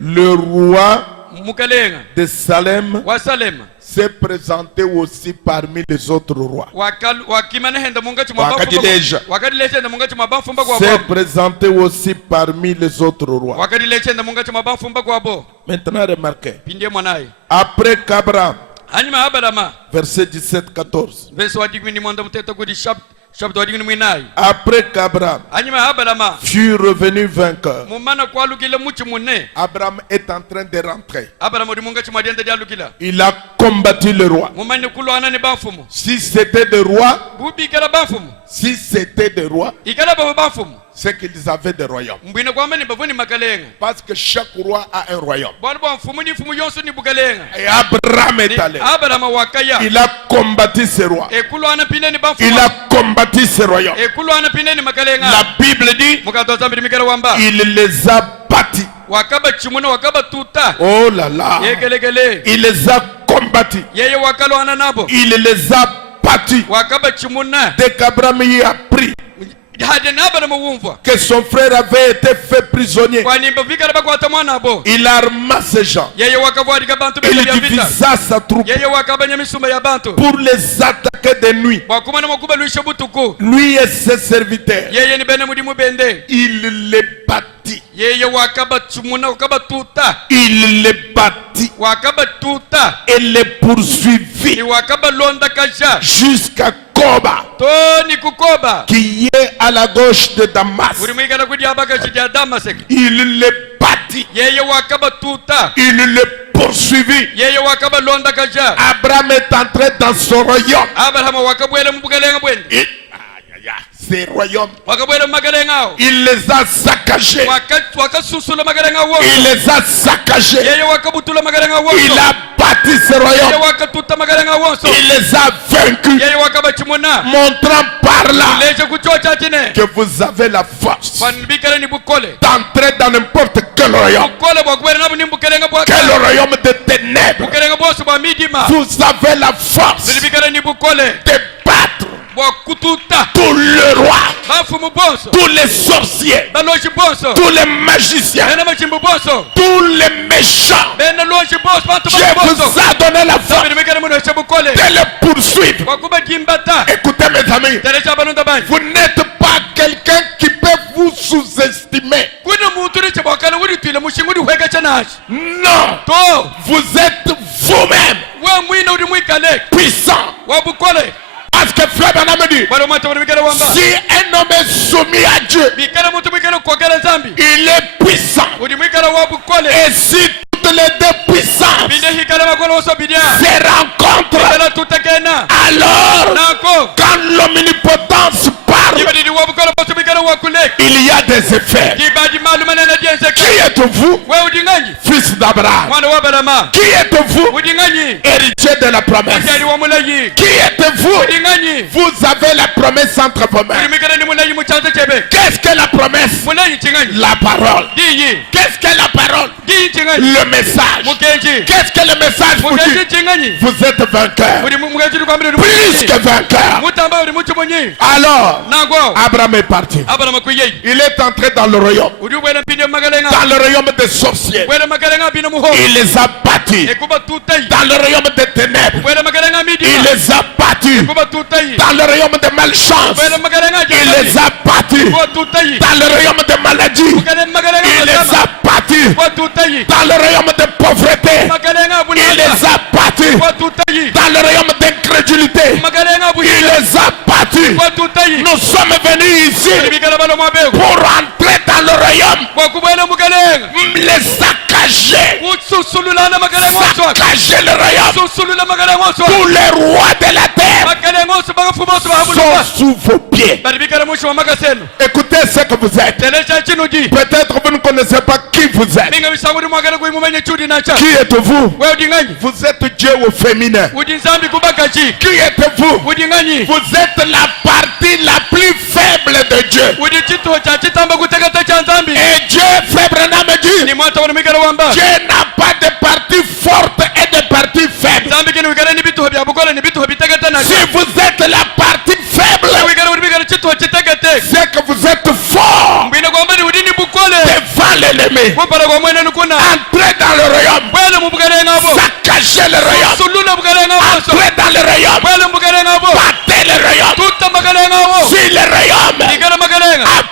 le roi de Salem, s'est présenté aussi parmi les autres rois. S'est présenté aussi parmi les autres rois. Maintenant remarquez, après qu'Abraham, verset 17-14, après qu'Abraham fut revenu vainqueur, Abraham est en train de rentrer. Il a combattu le roi. Si c'était des rois, c'est qu'ils avaient des royaumes. Parce que chaque roi a un royaume. Et Abraham est allé. Il a combattu ces rois. Il a combattu ces royaumes. La Bible dit, il les a bâtis. Oh là là. Il les a combattus. Il les a battus. Dès qu'Abraham y a pris que son frère avait été fait prisonnier, il arma ses gens. Il divisa sa troupe pour les attaquer que de nuit. Lui et ses serviteurs. Il les bâtit. Il les bâtit. Et les poursuivit jusqu'à Koba, qui est à la gauche de Damas. Il les bâtit. Il les poursuivit. Abraham est entré dans son royaume. Ces royaumes, il les a saccagés. Il les a saccagés. Il a bâti ces royaumes. Il les a vaincus, montrant par là que vous avez la force d'entrer dans n'importe quel royaume. Quel royaume de ténèbres. Vous avez la force de battre tous les rois, tous les sorciers, tous les magiciens, tous les méchants. Dieu vous a donné la force de les poursuivre. Écoutez mes amis, vous n'êtes pas quelqu'un qui peut vous sous-estimer. Non, vous êtes vous-même puissant. Parce que frère Branham dit, si un homme est soumis à Dieu, il est puissant. Et si toutes les deux puissances se rencontrent, alors quand l'omnipotence parle, il y a des effets. Qui êtes-vous, fils d'Abraham? Qui êtes-vous, héritier de la promesse? Qui êtes-vous? Vous avez la promesse entre vos mains. Qu'est-ce que la promesse? La parole. Qu'est-ce que la parole? Le message. Qu'est-ce que le message vous dit? Vous êtes vainqueur. Plus que vainqueur. Alors, Abraham est parti. Il est entré dans le royaume. Dans le royaume des sorciers. Il les a battus. Dans le royaume des ténèbres. Il les a battus. Dans le royaume des malchance. Il les a battus. Dans le royaume des maladies. Il les a battus. Dans le royaume de pauvreté. Il les a battus. Dans le royaume d'incrédulité. Il les a battus. Nous sommes venus ici pour entrer dans le royaume. Les saccager. Saccager le royaume. Tous les rois de la terre sont sous vos pieds. Écoutez ce que vous êtes. Peut-être vous ne connaissez pas qui vous êtes. Qui êtes-vous? Vous êtes Dieu au féminin. Qui êtes-vous? Vous êtes la partie la plus faible de Dieu. Et Dieu, frère Branham dit, Dieu n'a pas de partie forte et de partie faible. Si vous êtes la partie faible, c'est que vous êtes fort devant l'ennemi. Entrez dans le royaume. Saccagez le royaume. Entrez dans le royaume. Battez le royaume. Si le royaume a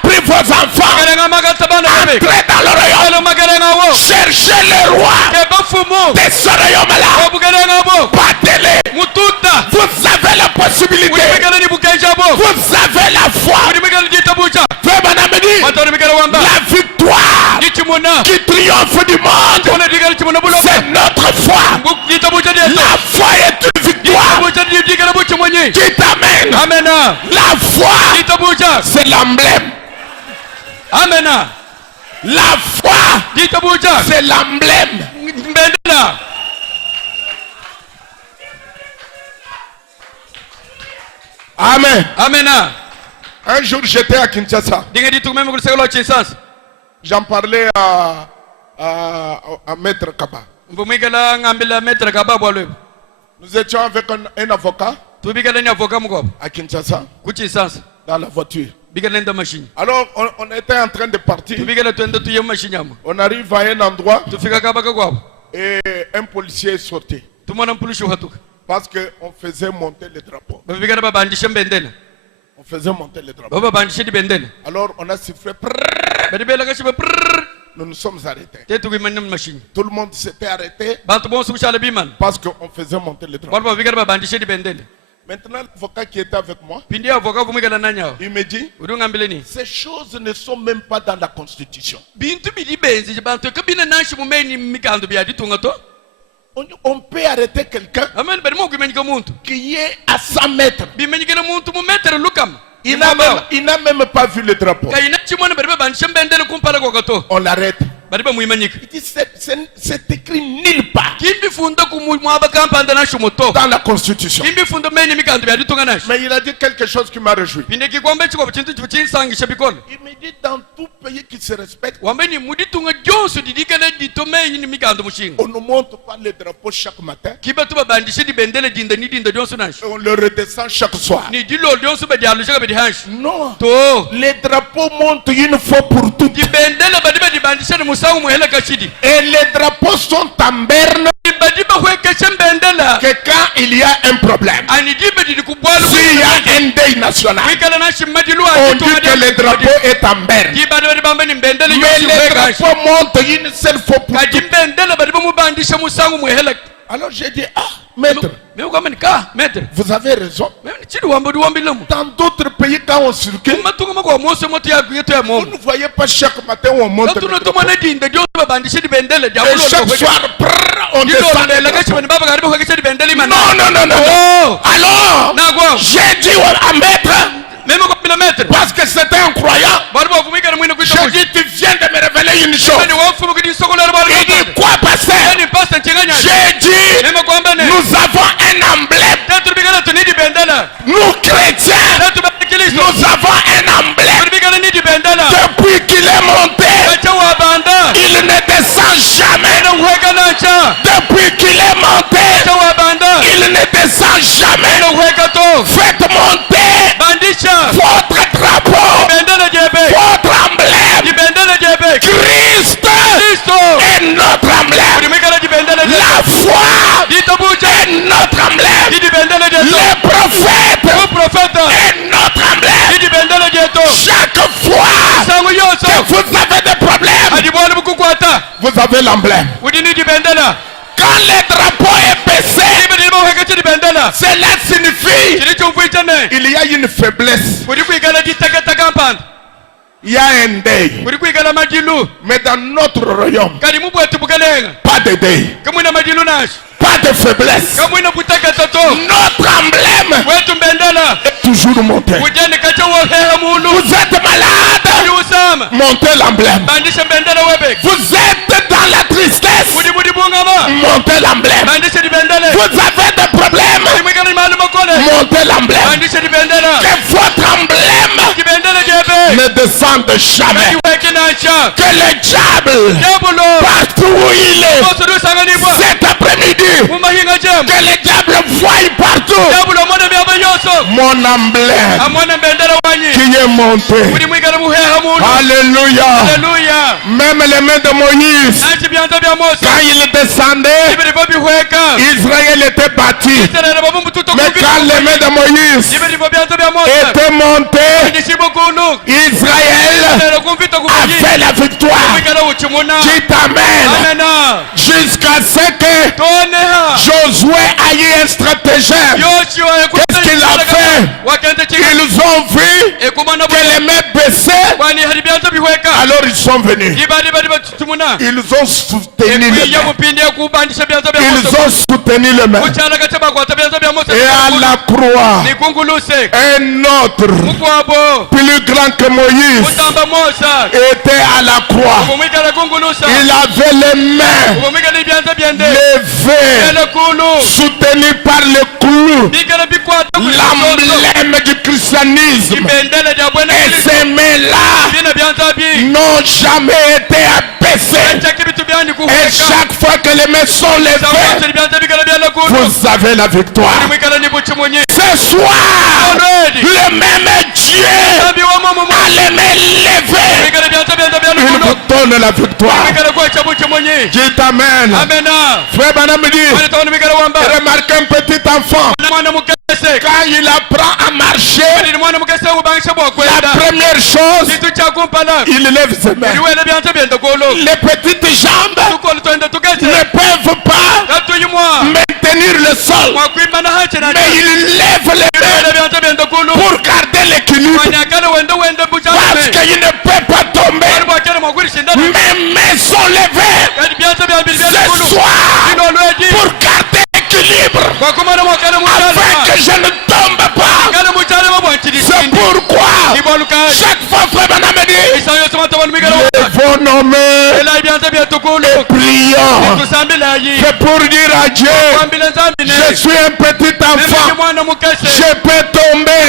pris vos enfants, entrez dans le royaume. Cherchez le roi de ce royaume-là. Battez-les. Vous avez la possibilité. Vous avez la foi. La victoire qui triomphe du monde, c'est notre foi. La foi est une victoire qui t'amène. La foi, c'est l'emblème. La foi, c'est l'emblème. Amen. Un jour j'étais à Kinshasa. J'en parlais à Maître Kaba. Nous étions avec un avocat à Kinshasa dans la voiture. Alors on était en train de partir. On arrive à un endroit et un policier est sorti. Parce qu'on faisait monter le drapeau. On faisait monter le drapeau. Alors on a sifflé. Nous nous sommes arrêtés. Tout le monde s'était arrêté parce qu'on faisait monter le drapeau. Maintenant, l'avocat qui était avec moi, il me dit, ces choses ne sont même pas dans la Constitution. On peut arrêter quelqu'un qui est à 100 mètres. Il n'a même pas vu le drapeau. On l'arrête. Il dit, c'est écrit nulle part dans la Constitution. Mais il a dit quelque chose qui m'a réjoui. Il me dit, dans tout pays qui se respecte, on ne monte pas le drapeau chaque matin. On le redescend chaque soir. Non. Les drapeaux montent une fois pour toutes. Et les drapeaux sont en berne que quand il y a un problème, s'il y a un deuil national, on dit que le drapeau est en berne. Mais les drapeaux montent une seule fois pour toutes. Alors j'ai dit, maître, vous avez raison. Dans d'autres pays, quand on circule, vous ne voyez pas chaque matin où on monte le drapeau. Et chaque soir, on descend. Non. Alors, j'ai dit à maître, parce que c'était un croyant, j'ai dit, tu viens de me révéler une chose. Il dit, quoi, pasteur? J'ai dit, nous avons un emblème. Nous chrétiens, nous avons un emblème. Depuis qu'il est monté, il ne descend jamais. Depuis qu'il est monté, il ne descend jamais. Faites monter votre drapeau, votre emblème. Christ est notre emblème. La foi est notre emblème. Le prophète est notre emblème. Chaque fois que vous avez des problèmes, vous avez l'emblème. Quand le drapeau est baissé, cela signifie il y a une faiblesse. Il y a un deuil. Mais dans notre royaume, pas de deuil, pas de faiblesse. Notre emblème est toujours monté. Vous êtes malade, montez l'emblème. Vous êtes dans la tristesse, montez l'emblème. Vous avez des problèmes, montez l'emblème. Que votre emblème ne descende jamais. Que le diable, partout où il est, cet après-midi, que le diable voie partout mon emblème qui est monté. Alléluia. Même les mains de Moïse, quand il descendait, Israël était bâti. Mais quand les mains de Moïse étaient montées, Israël avait la victoire. Qui t'amène jusqu'à ce que Josué a eu un stratagème. Qu'est-ce qu'il a fait? Ils ont vu que les mains baissaient. Alors ils sont venus. Ils ont soutenu les mains. Ils ont soutenu les mains. Et à la croix, un autre, plus grand que Moïse, était à la croix. Il avait les mains levées, soutenues par le clou, l'emblème du christianisme. Et ces mains-là n'ont jamais été abaissées. Et chaque fois que les mains sont levées, vous avez la victoire. Ce soir, le même Dieu allait m'élever. Il vous donne la victoire. Dites Amen. Frère Branham me dit, remarquez un petit enfant. Quand il apprend à marcher, la première chose, il lève ses mains. Les petites jambes ne peuvent pas maintenir le sol, mais il lève les mains pour garder l'équilibre, parce qu'il ne peut pas tomber. Mes mains sont levées ce soir pour garder l'équilibre, afin que je ne tombe pas. C'est pourquoi chaque fois Frère Branham me dit, levons nos mains et prions. C'est pour dire à Dieu, je suis un petit enfant, je peux tomber,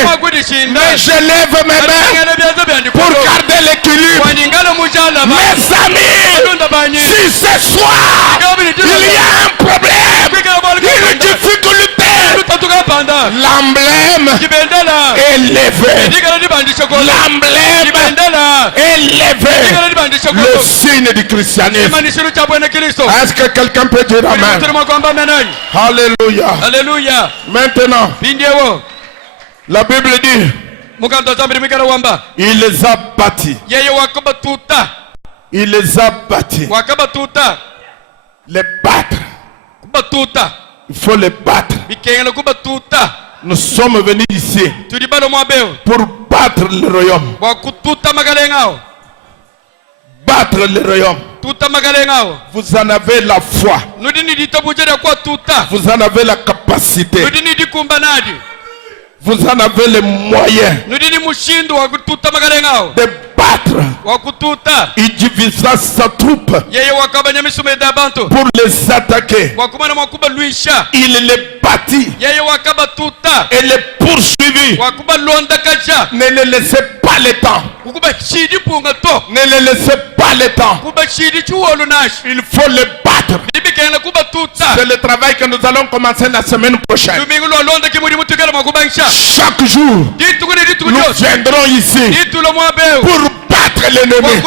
mais je lève mes mains pour garder l'équilibre. Mes amis, si ce soir il y a un problème, une difficulté, l'emblème est levé. L'emblème est levé. Le signe du christianisme. Est-ce que quelqu'un peut dire Amen? Alléluia. Alléluia. Maintenant, la Bible dit, il les a bâtis. Il les a bâtis. Les battre. Il faut les battre. Nous sommes venus ici pour battre le royaume. Battre le royaume. Vous en avez la foi. Vous en avez la capacité. Vous en avez les moyens de battre. Il divisera sa troupe pour les attaquer. Il les bâtit et les poursuivit. Ne les laissez pas le temps. Ne les laissez pas le temps. Il faut les battre. C'est le travail que nous allons commencer la semaine prochaine. Chaque jour, nous viendrons ici pour battre l'ennemi.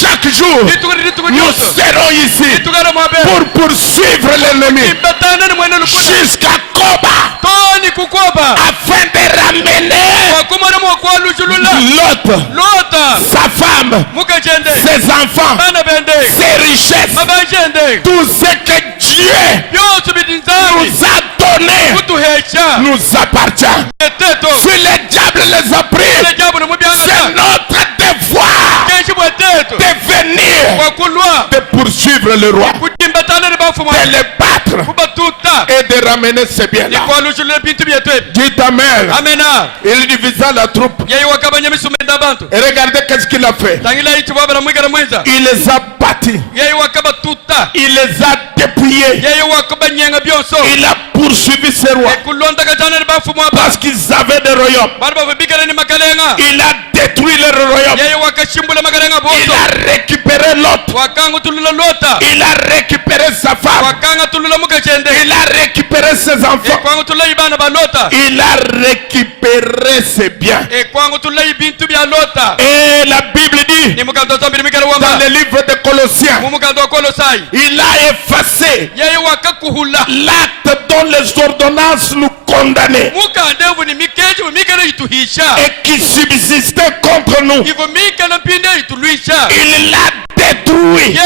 Chaque jour, nous serons ici pour poursuivre l'ennemi jusqu'à Koba, afin de ramener Lot, sa femme, ses enfants, ses richesses, tout ce que Dieu nous a donné nous appartient. Si le diable les a pris, c'est notre devoir de venir, de poursuivre le roi, de le battre et de ramener ses biens-là. Dites Amen. Il divisa la troupe. Et regardez qu'est-ce qu'il a fait. Il les a bâtis. Il les a dépouillés. Il a poursuivi ses rois parce qu'ils avaient des royaumes. Il a détruit leur royaume. Il a récupéré l'autre. Il a récupéré sa femme. Il a récupéré ses enfants. Il a récupéré ses biens. Et la Bible dit dans le livre de Colossiens, il a effacé l'acte dont les ordonnances nous condamnaient et qui subsistait contre nous. Il l'a détruit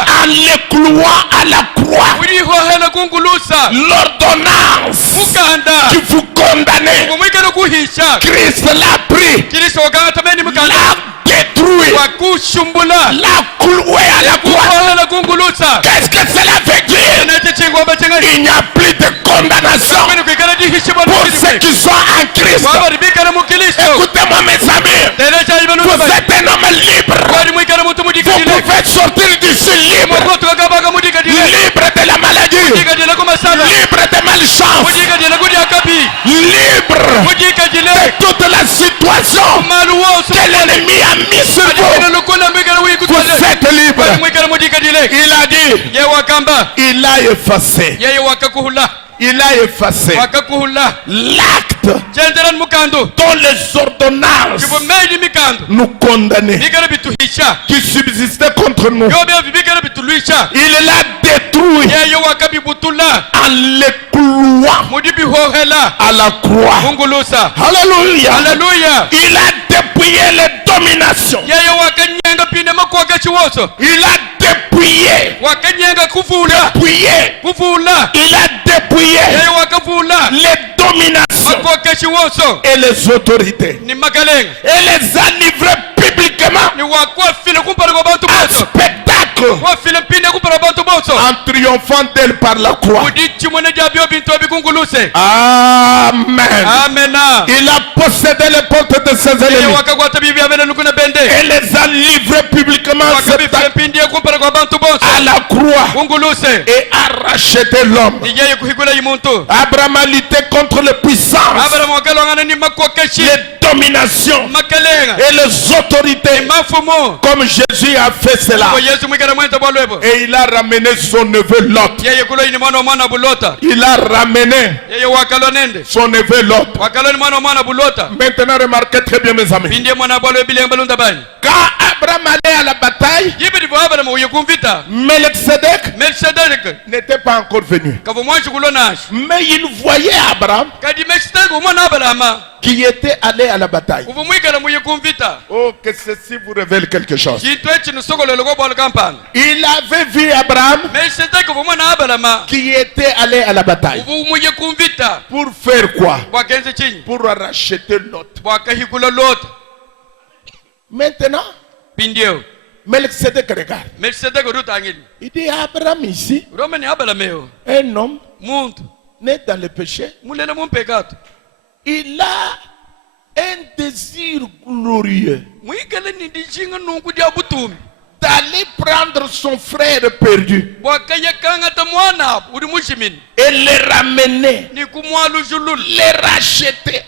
en le clouant à la croix. L'ordonnance qui vous condamnait, Christ l'a pris, l'a détruit, l'a cloué à la croix. Qu'est-ce que cela veut dire? Il n'y a plus de condamnation pour ceux qui sont en Christ. Écoutez-moi mes amis, vous êtes un homme libre. Vous pouvez sortir d'ici libre. Libre de la maladie, libre de malchance, libre de toute la situation que l'ennemi a mis sur vous. Vous êtes libre. Il a dit, il a effacé. Il a effacé l'acte dont les ordonnances nous condamnaient, qui subsistaient contre nous. Il l'a détruit en les clouant à la croix. Alléluia. Il a dépouillé les dominations. Il a dépouillé. Il a dépouillé les dominations et les autorités. Et les a livrés publiquement à spectacle, en triomphant d'elle par la croix. Amen. Il a possédé les portes de ses ennemis et les a livrés publiquement à la croix et a racheté l'homme. Abraham a lutté contre les puissances, les dominations et les autorités, comme Jésus a fait cela. Et il a ramené son neveu Lot. Il a ramené son neveu Lot. Maintenant remarquez très bien mes amis. Quand Abraham allait à la bataille, Melchizedek n'était pas encore venu. Mais il voyait Abraham qui était allé à la bataille. Oh, que ceci vous révèle quelque chose. Il avait vu Abraham qui était allé à la bataille. Pour faire quoi? Pour racheter Lot. Maintenant, Melchizedek regarde. Il dit Abraham ici, un homme né dans le péché, il a un désir glorieux d'aller prendre son frère perdu et le ramener, les racheter,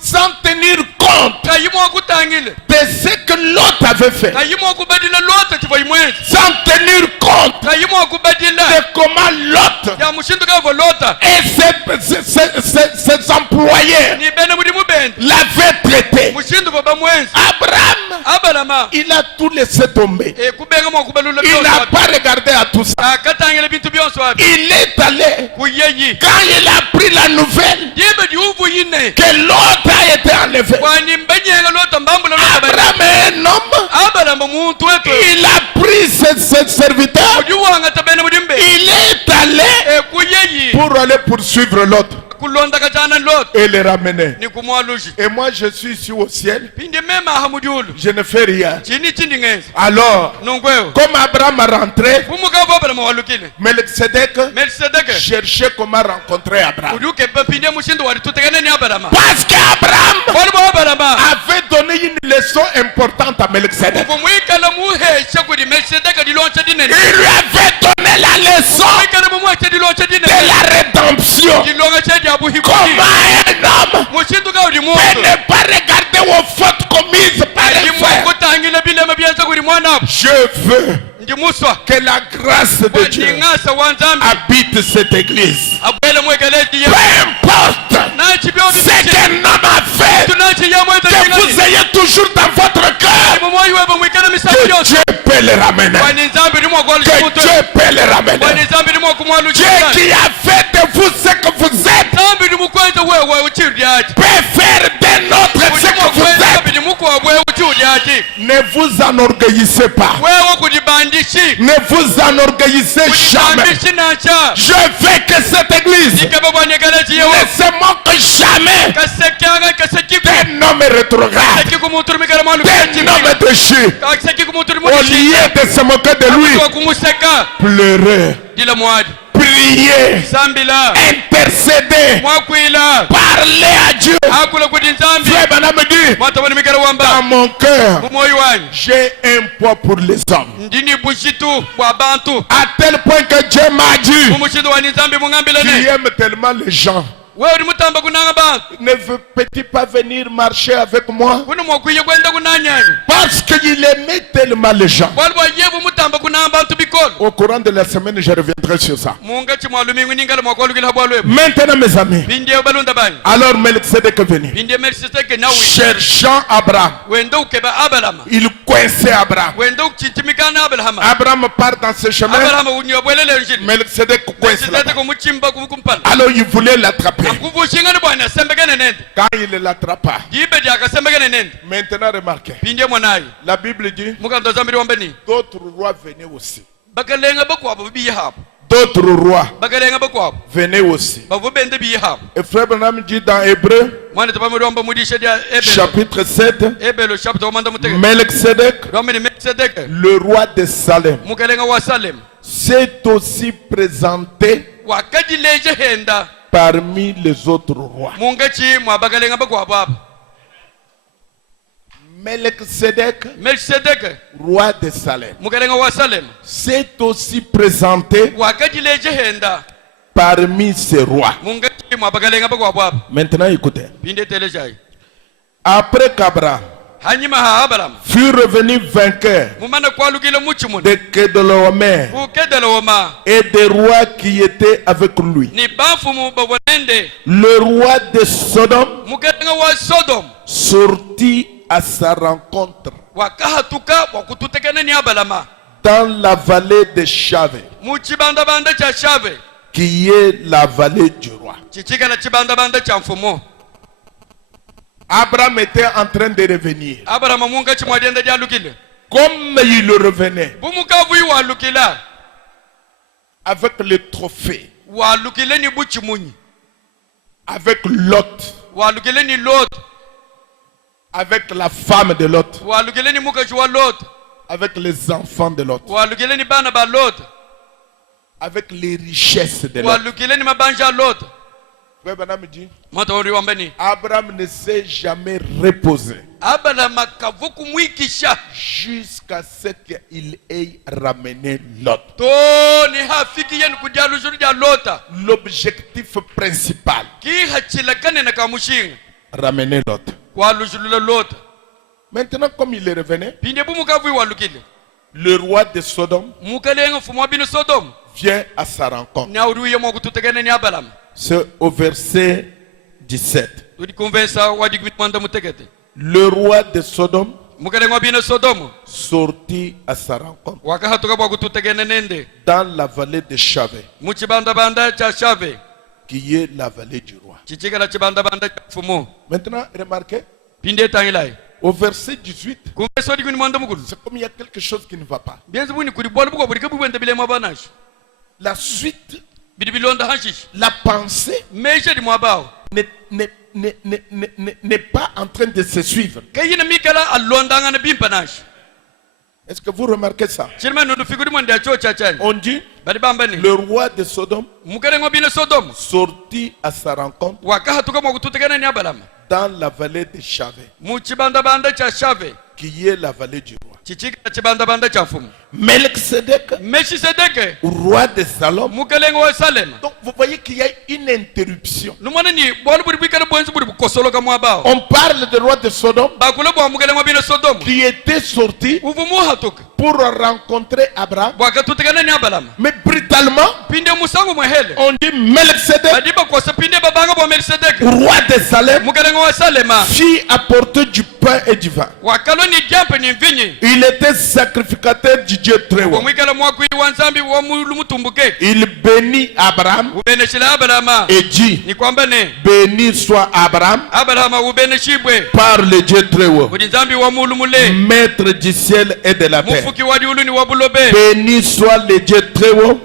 sans tenir compte de ce que l'autre avait fait, sans tenir compte de comment l'autre et ses employés l'avaient traité. Abraham, il a tout laissé tomber. Il n'a pas regardé à tout ça. Il est allé. Quand il a pris la nouvelle que l'autre a été enlevé, Abraham est un homme. Il a pris ses serviteurs. Il est allé pour aller poursuivre l'autre et les ramener. Et moi je suis ici au ciel, je ne fais rien. Alors, comme Abraham a rentré, Melchizedek cherchait comment rencontrer Abraham. Parce qu'Abraham avait donné une leçon importante à Melchizedek. Il lui avait donné la leçon de la rédemption. Comment un homme peut ne pas regarder aux fautes commises par les frères. Je veux que la grâce de Dieu habite cette église. Peu importe ce qu'un homme a fait, que vous ayez toujours dans votre cœur, que Dieu peut le ramener. Que Dieu peut le ramener. Dieu qui a fait de vous ce que vous êtes peut faire de notre ce que vous êtes. Ne vous enorgueillissez pas. Ne vous enorgueillissez jamais. Je veux que cette église ne se moque jamais d'un homme rétrograde, d'un homme déchu. Au lieu de se moquer de lui, pleurez, priez, intercédez, parlez à Dieu. Frère Branham dit, dans mon cœur, j'ai un poids pour les hommes. À tel point que Dieu m'a dit, tu aimes tellement les gens Ne peux-tu pas venir marcher avec moi? Parce qu'il aimait tellement les gens. Au courant de la semaine, je reviendrai sur ça. Maintenant, mes amis, alors Melchizedek est venu, cherchant Abraham. Il coinçait Abraham. Abraham part dans ce chemin. Melchizedek coince là. Alors il voulait l'attraper. Quand il ne l'attrapa, maintenant remarquez, la Bible dit d'autres rois venaient aussi. D'autres rois venaient aussi. Et Frère Branham dit dans Hébreu, chapitre 7, Melchizedek, le roi de Salem, s'est aussi présenté parmi les autres rois. Melchizedek, roi de Salem, s'est aussi présenté parmi ces rois. Maintenant écoutez. Après qu'Abraham fut revenu vainqueur de Kedorlaomer et des rois qui étaient avec lui, le roi de Sodome sortit à sa rencontre dans la vallée de Chave, qui est la vallée du roi. Abraham était en train de revenir. Comme il revenait avec le trophée, avec Lot, avec la femme de Lot, avec les enfants de Lot, avec les richesses de Lot. Abraham ne s'est jamais reposé jusqu'à ce qu'il ait ramené Lot. L'objectif principal, ramener Lot. Maintenant, comme il est revenu, le roi de Sodome vient à sa rencontre. C'est au verset 17. Le roi de Sodome sortit à sa rencontre dans la vallée de Chave, qui est la vallée du roi. Maintenant, remarquez, au verset 18, c'est comme il y a quelque chose qui ne va pas. La suite, la pensée n'est pas en train de se suivre. Est-ce que vous remarquez ça? On dit, le roi de Sodome sortit à sa rencontre dans la vallée de Chave, qui est la vallée du roi. Melchizedek, roi de Salem. Donc vous voyez qu'il y a une interruption. On parle du roi de Sodome qui était sorti pour rencontrer Abraham. Mais brutalement, on dit Melchizedek, roi de Salem, fit apporter du pain et du vin. Il était sacrificateur du Dieu très haut. Il bénit Abraham et dit, béni soit Abraham par le Dieu très haut, maître du ciel et de la terre. Béni soit le Dieu très haut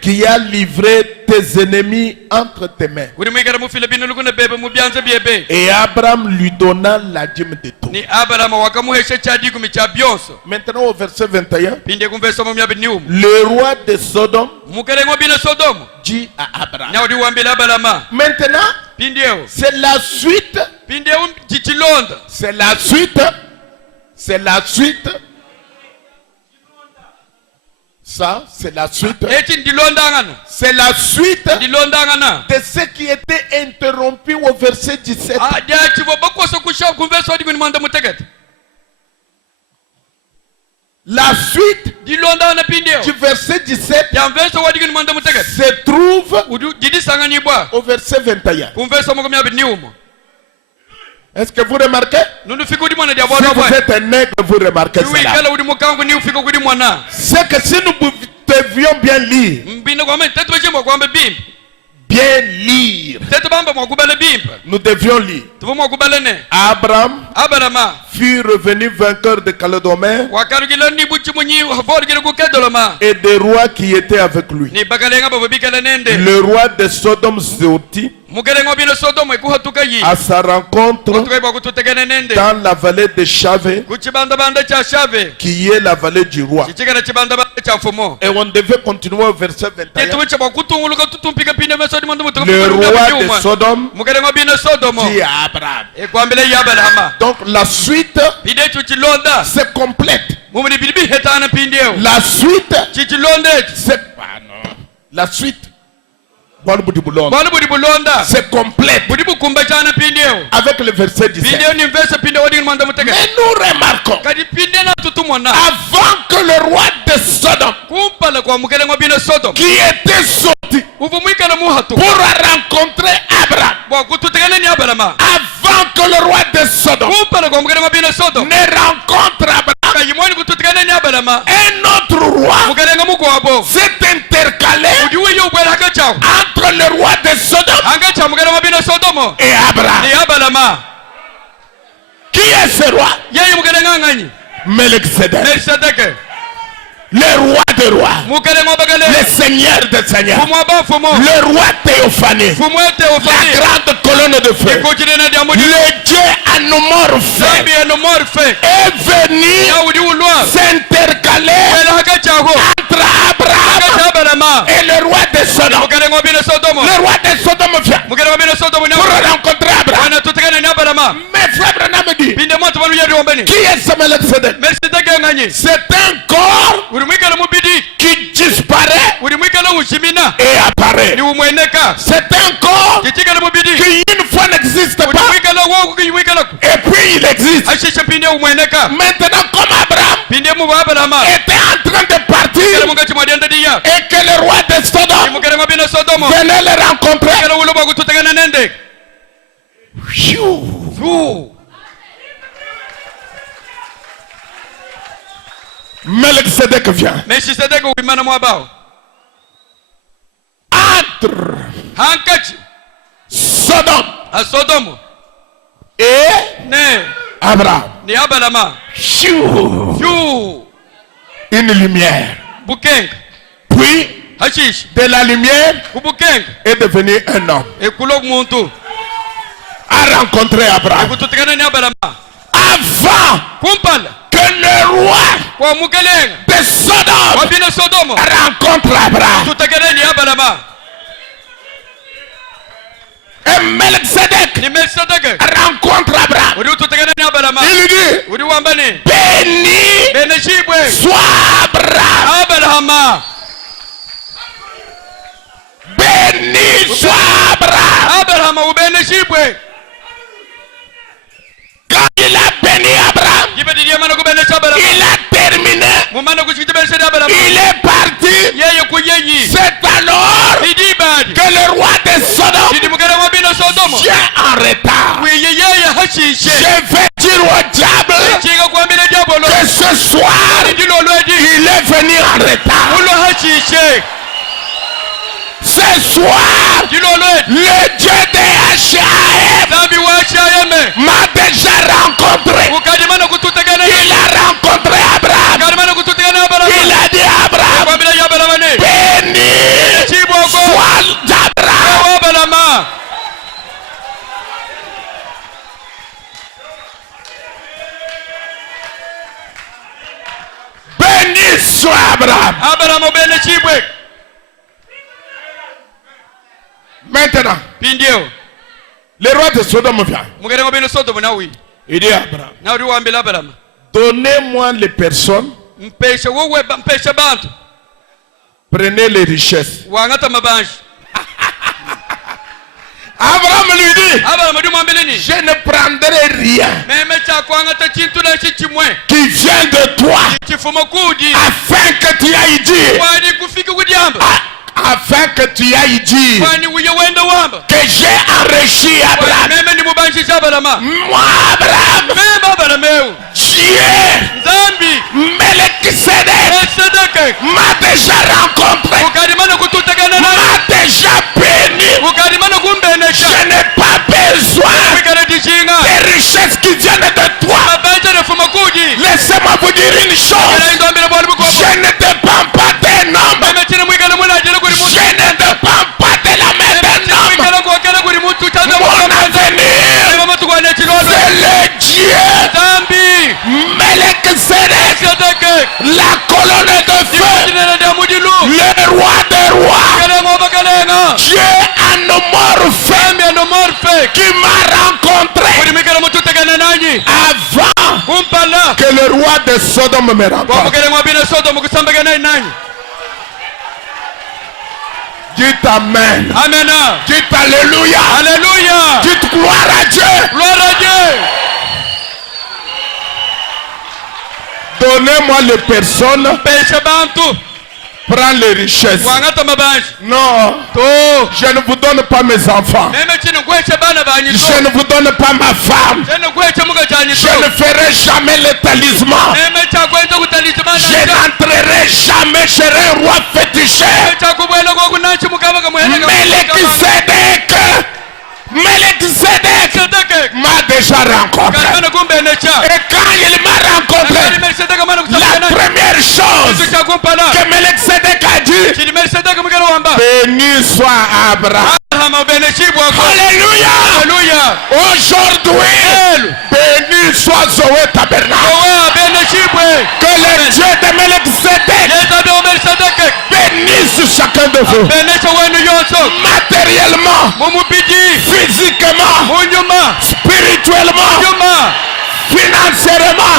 qui a livré tes ennemis entre tes mains. Et Abraham lui donna la dîme de tout. Maintenant au verset 21, le roi de Sodome dit à Abraham, maintenant c'est la suite, c'est la suite, c'est la suite, Ça, c'est la suite. C'est la suite de ce qui était interrompu au verset 17. La suite du verset 17 se trouve au verset 21. Est-ce que vous remarquez? Si vous êtes un nègre, vous remarquez cela. C'est que si nous devions bien lire, nous devions lire. Abraham fut revenu vainqueur de Chaldéens et des rois qui étaient avec lui. Le roi de Sodome sortit à sa rencontre dans la vallée de Chavé, qui est la vallée du roi. Et on devait continuer au verset 21. Le roi de Sodome dit à Abraham. Donc la suite c'est complète. La suite c'est la suite c'est complète avec le verset 17. Mais nous remarquons avant que le roi de Sodome qui était sorti pour rencontrer Abraham, avant que le roi de Sodome ne rencontre Abraham, un autre roi s'est intercalé entre le roi de Sodome et Abraham. Qui est ce roi? Melchizedek. Le roi des rois, le seigneur des seigneurs, le roi Théophanie, la grande colonne de feu, le Dieu anomorphe est venu s'intercaler entre Abraham et le roi de Sodome. Le roi de Sodome vient pour rencontrer Abraham. Mais frère Branham dit, qui est ce Melchizedek? C'est un corps qui disparaît et apparaît. C'est un corps qui une fois n'existe pas et puis il existe. Maintenant comme Abraham était en train de partir et que le roi de Sodome venait le rencontrer, Melchizedek vient. Entre Sodome et Abraham. Une lumière. Puis de la lumière est devenu un homme. A rencontré Abraham. Avant que le roi de Sodome rencontre Abraham. Et Melchizedek rencontre Abraham. Il dit, béni soit Abraham. Béni soit Abraham. Quand il a béni Abraham, il a terminé. Il est parti. C'est alors que le roi de Sodome vient en retard. Je vais dire au diable que ce soir il est venu en retard. Ce soir, le Dieu de H.A.M. m'a déjà rencontré. Il a rencontré Abraham. Il a dit à Abraham, béni soit Abraham. Béni soit Abraham. Maintenant, le roi de Sodome vient. Il dit à Abraham, donnez-moi les personnes Prenez les richesses. Abraham lui dit, je ne prendrai rien qui vient de toi afin que tu ailles dire, afin que tu ailles dire que j'ai enrichi Abraham. Moi, Abraham, Dieu, Melchisedec m'a déjà rencontré, m'a déjà béni. Je n'ai pas besoin des richesses qui viennent de toi. Laissez-moi vous dire une chose, je ne dépends pas d'un homme, je ne dépends pas de la main d'un homme. Mon avenir, c'est le Dieu Melchisedec, la colonne de feu, le roi des rois, Dieu anamorphe qui m'a rencontré avant que le roi de Sodome me rencontre. Dites Amen. Amen. Dites Alléluia. Alléluia. Dites gloire à Dieu. Gloire à Dieu. Donnez-moi les personnes. Prends les richesses. Non. Je ne vous donne pas mes enfants. Je ne vous donne pas ma femme. Je ne ferai jamais le talisman. Je n'entrerai jamais chez un roi féticheur. Melchisedec m'a déjà rencontré. Et quand il m'a rencontré, la première chose que Melchisedec a dit, béni soit Abraham. Alléluia. Aujourd'hui, béni soit Zoé Tabernacle. Que le Dieu de Melchisedec bénisse chacun de vous. Matériellement, physiquement, spirituellement, financièrement,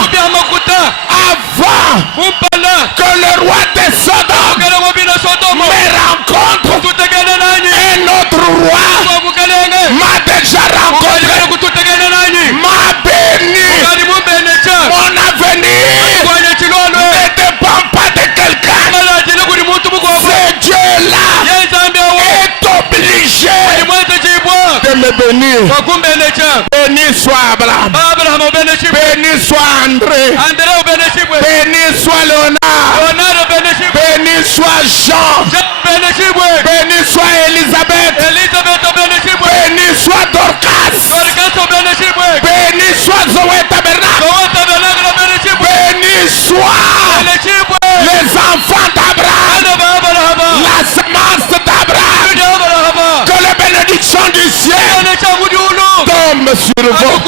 avant que le roi de Sodome me rencontre, un autre roi m'a déjà rencontré, m'a béni. Mon avenir ne dépend pas de quelqu'un. Ce Dieu-là est obligé de me bénir. Béni soit Abraham. Béni soit André. Béni soit Léonard. Béni soit Jean. Béni soit Elisabeth. Béni soit Dorcas. Béni soit Zoé Tabernacle. Béni soit les enfants d'Abraham, la semence d'Abraham. Que la bénédiction du ciel tombe sur vous.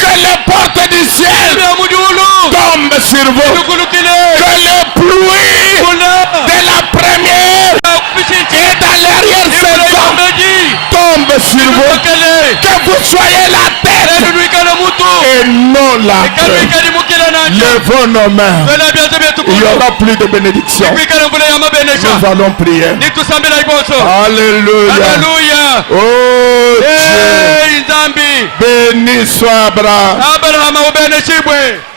Que les portes du ciel tombent sur vous. Que les pluies de la première et de l'arrière-saison tombent sur vous. Que vous soyez la tête et non la queue. Levons nos mains. Il n'y aura plus de bénédiction. Nous allons prier. Alléluia. Oh Dieu. Béni soit Abraham.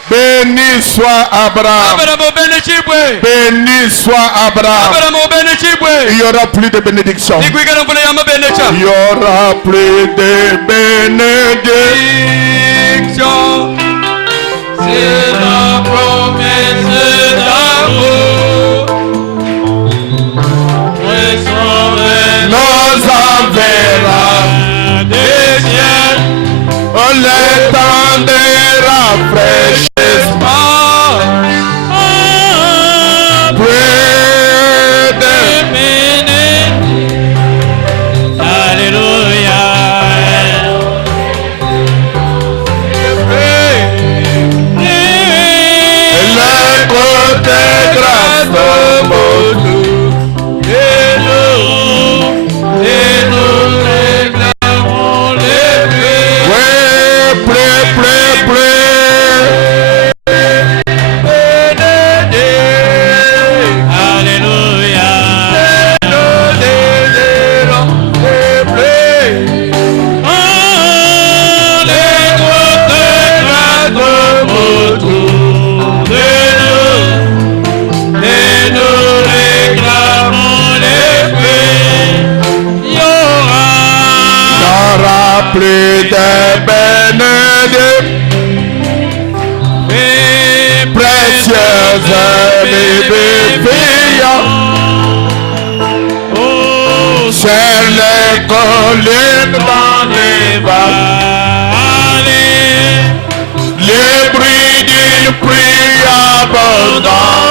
Béni soit Abraham. Béni soit Abraham. Il n'y aura plus de bénédiction. Il n'y aura plus de bénédiction. C'est la promesse d'amour. Nos enverra des cieux. On l'étendra fraîchement. Près de Alléluia. Sur les collines dans les vallées, les bruits d'une pluie abondante.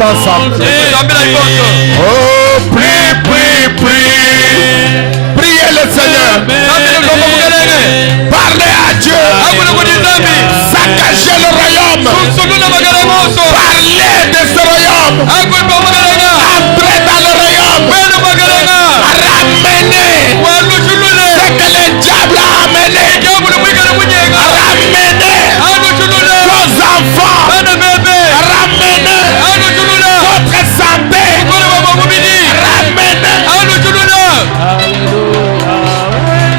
Ensemble. Oh, prie, prie, prie. Priez le Seigneur. Parlez à Dieu. Saccagez le royaume. Parlez de ce royaume. Entrez dans le royaume. Ramenez ce que le diable a amené. Ramenez vos enfants. Ramenez votre santé. Ramenez.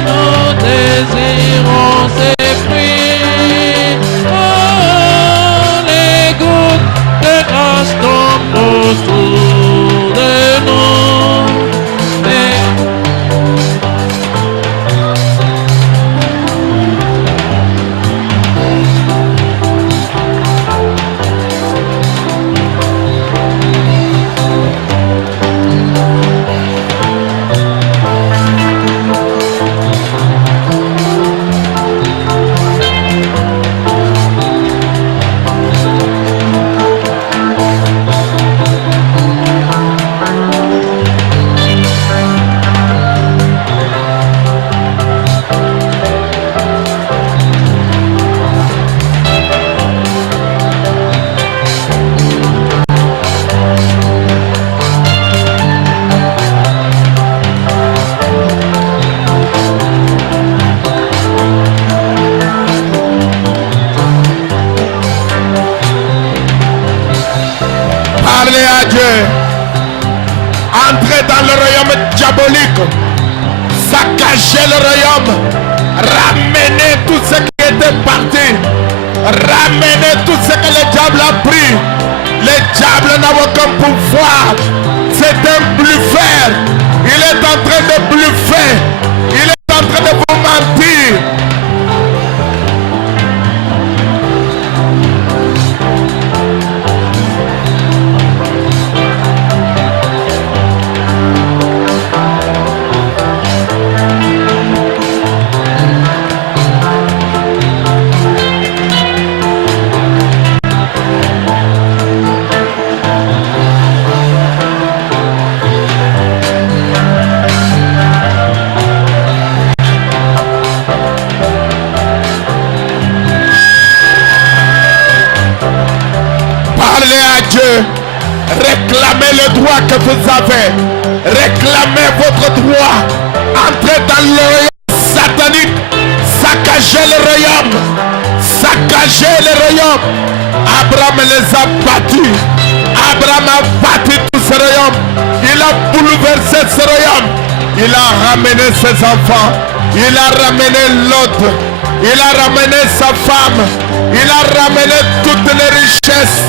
Nous désirons ces fruits. Oh, les gouttes de grâce tombent autour de nous. Parlez à Dieu. Entrez dans le royaume diabolique. Saccagez le royaume. Ramenez tout ce qui était parti. Ramenez tout ce que le diable a pris. Le diable n'a aucun pouvoir. C'est un bluffeur. Il est en train de bluffer. Il est en train de vous mentir. Dieu, réclamez le droit que vous avez. Réclamez votre droit. Entrez dans le royaume satanique. Saccagez le royaume. Saccagez le royaume. Abraham les a battus. Abraham a battu tout ce royaume. Il a bouleversé ce royaume. Il a ramené ses enfants. Il a ramené l'autre. Il a ramené sa femme. Il a ramené toutes les richesses.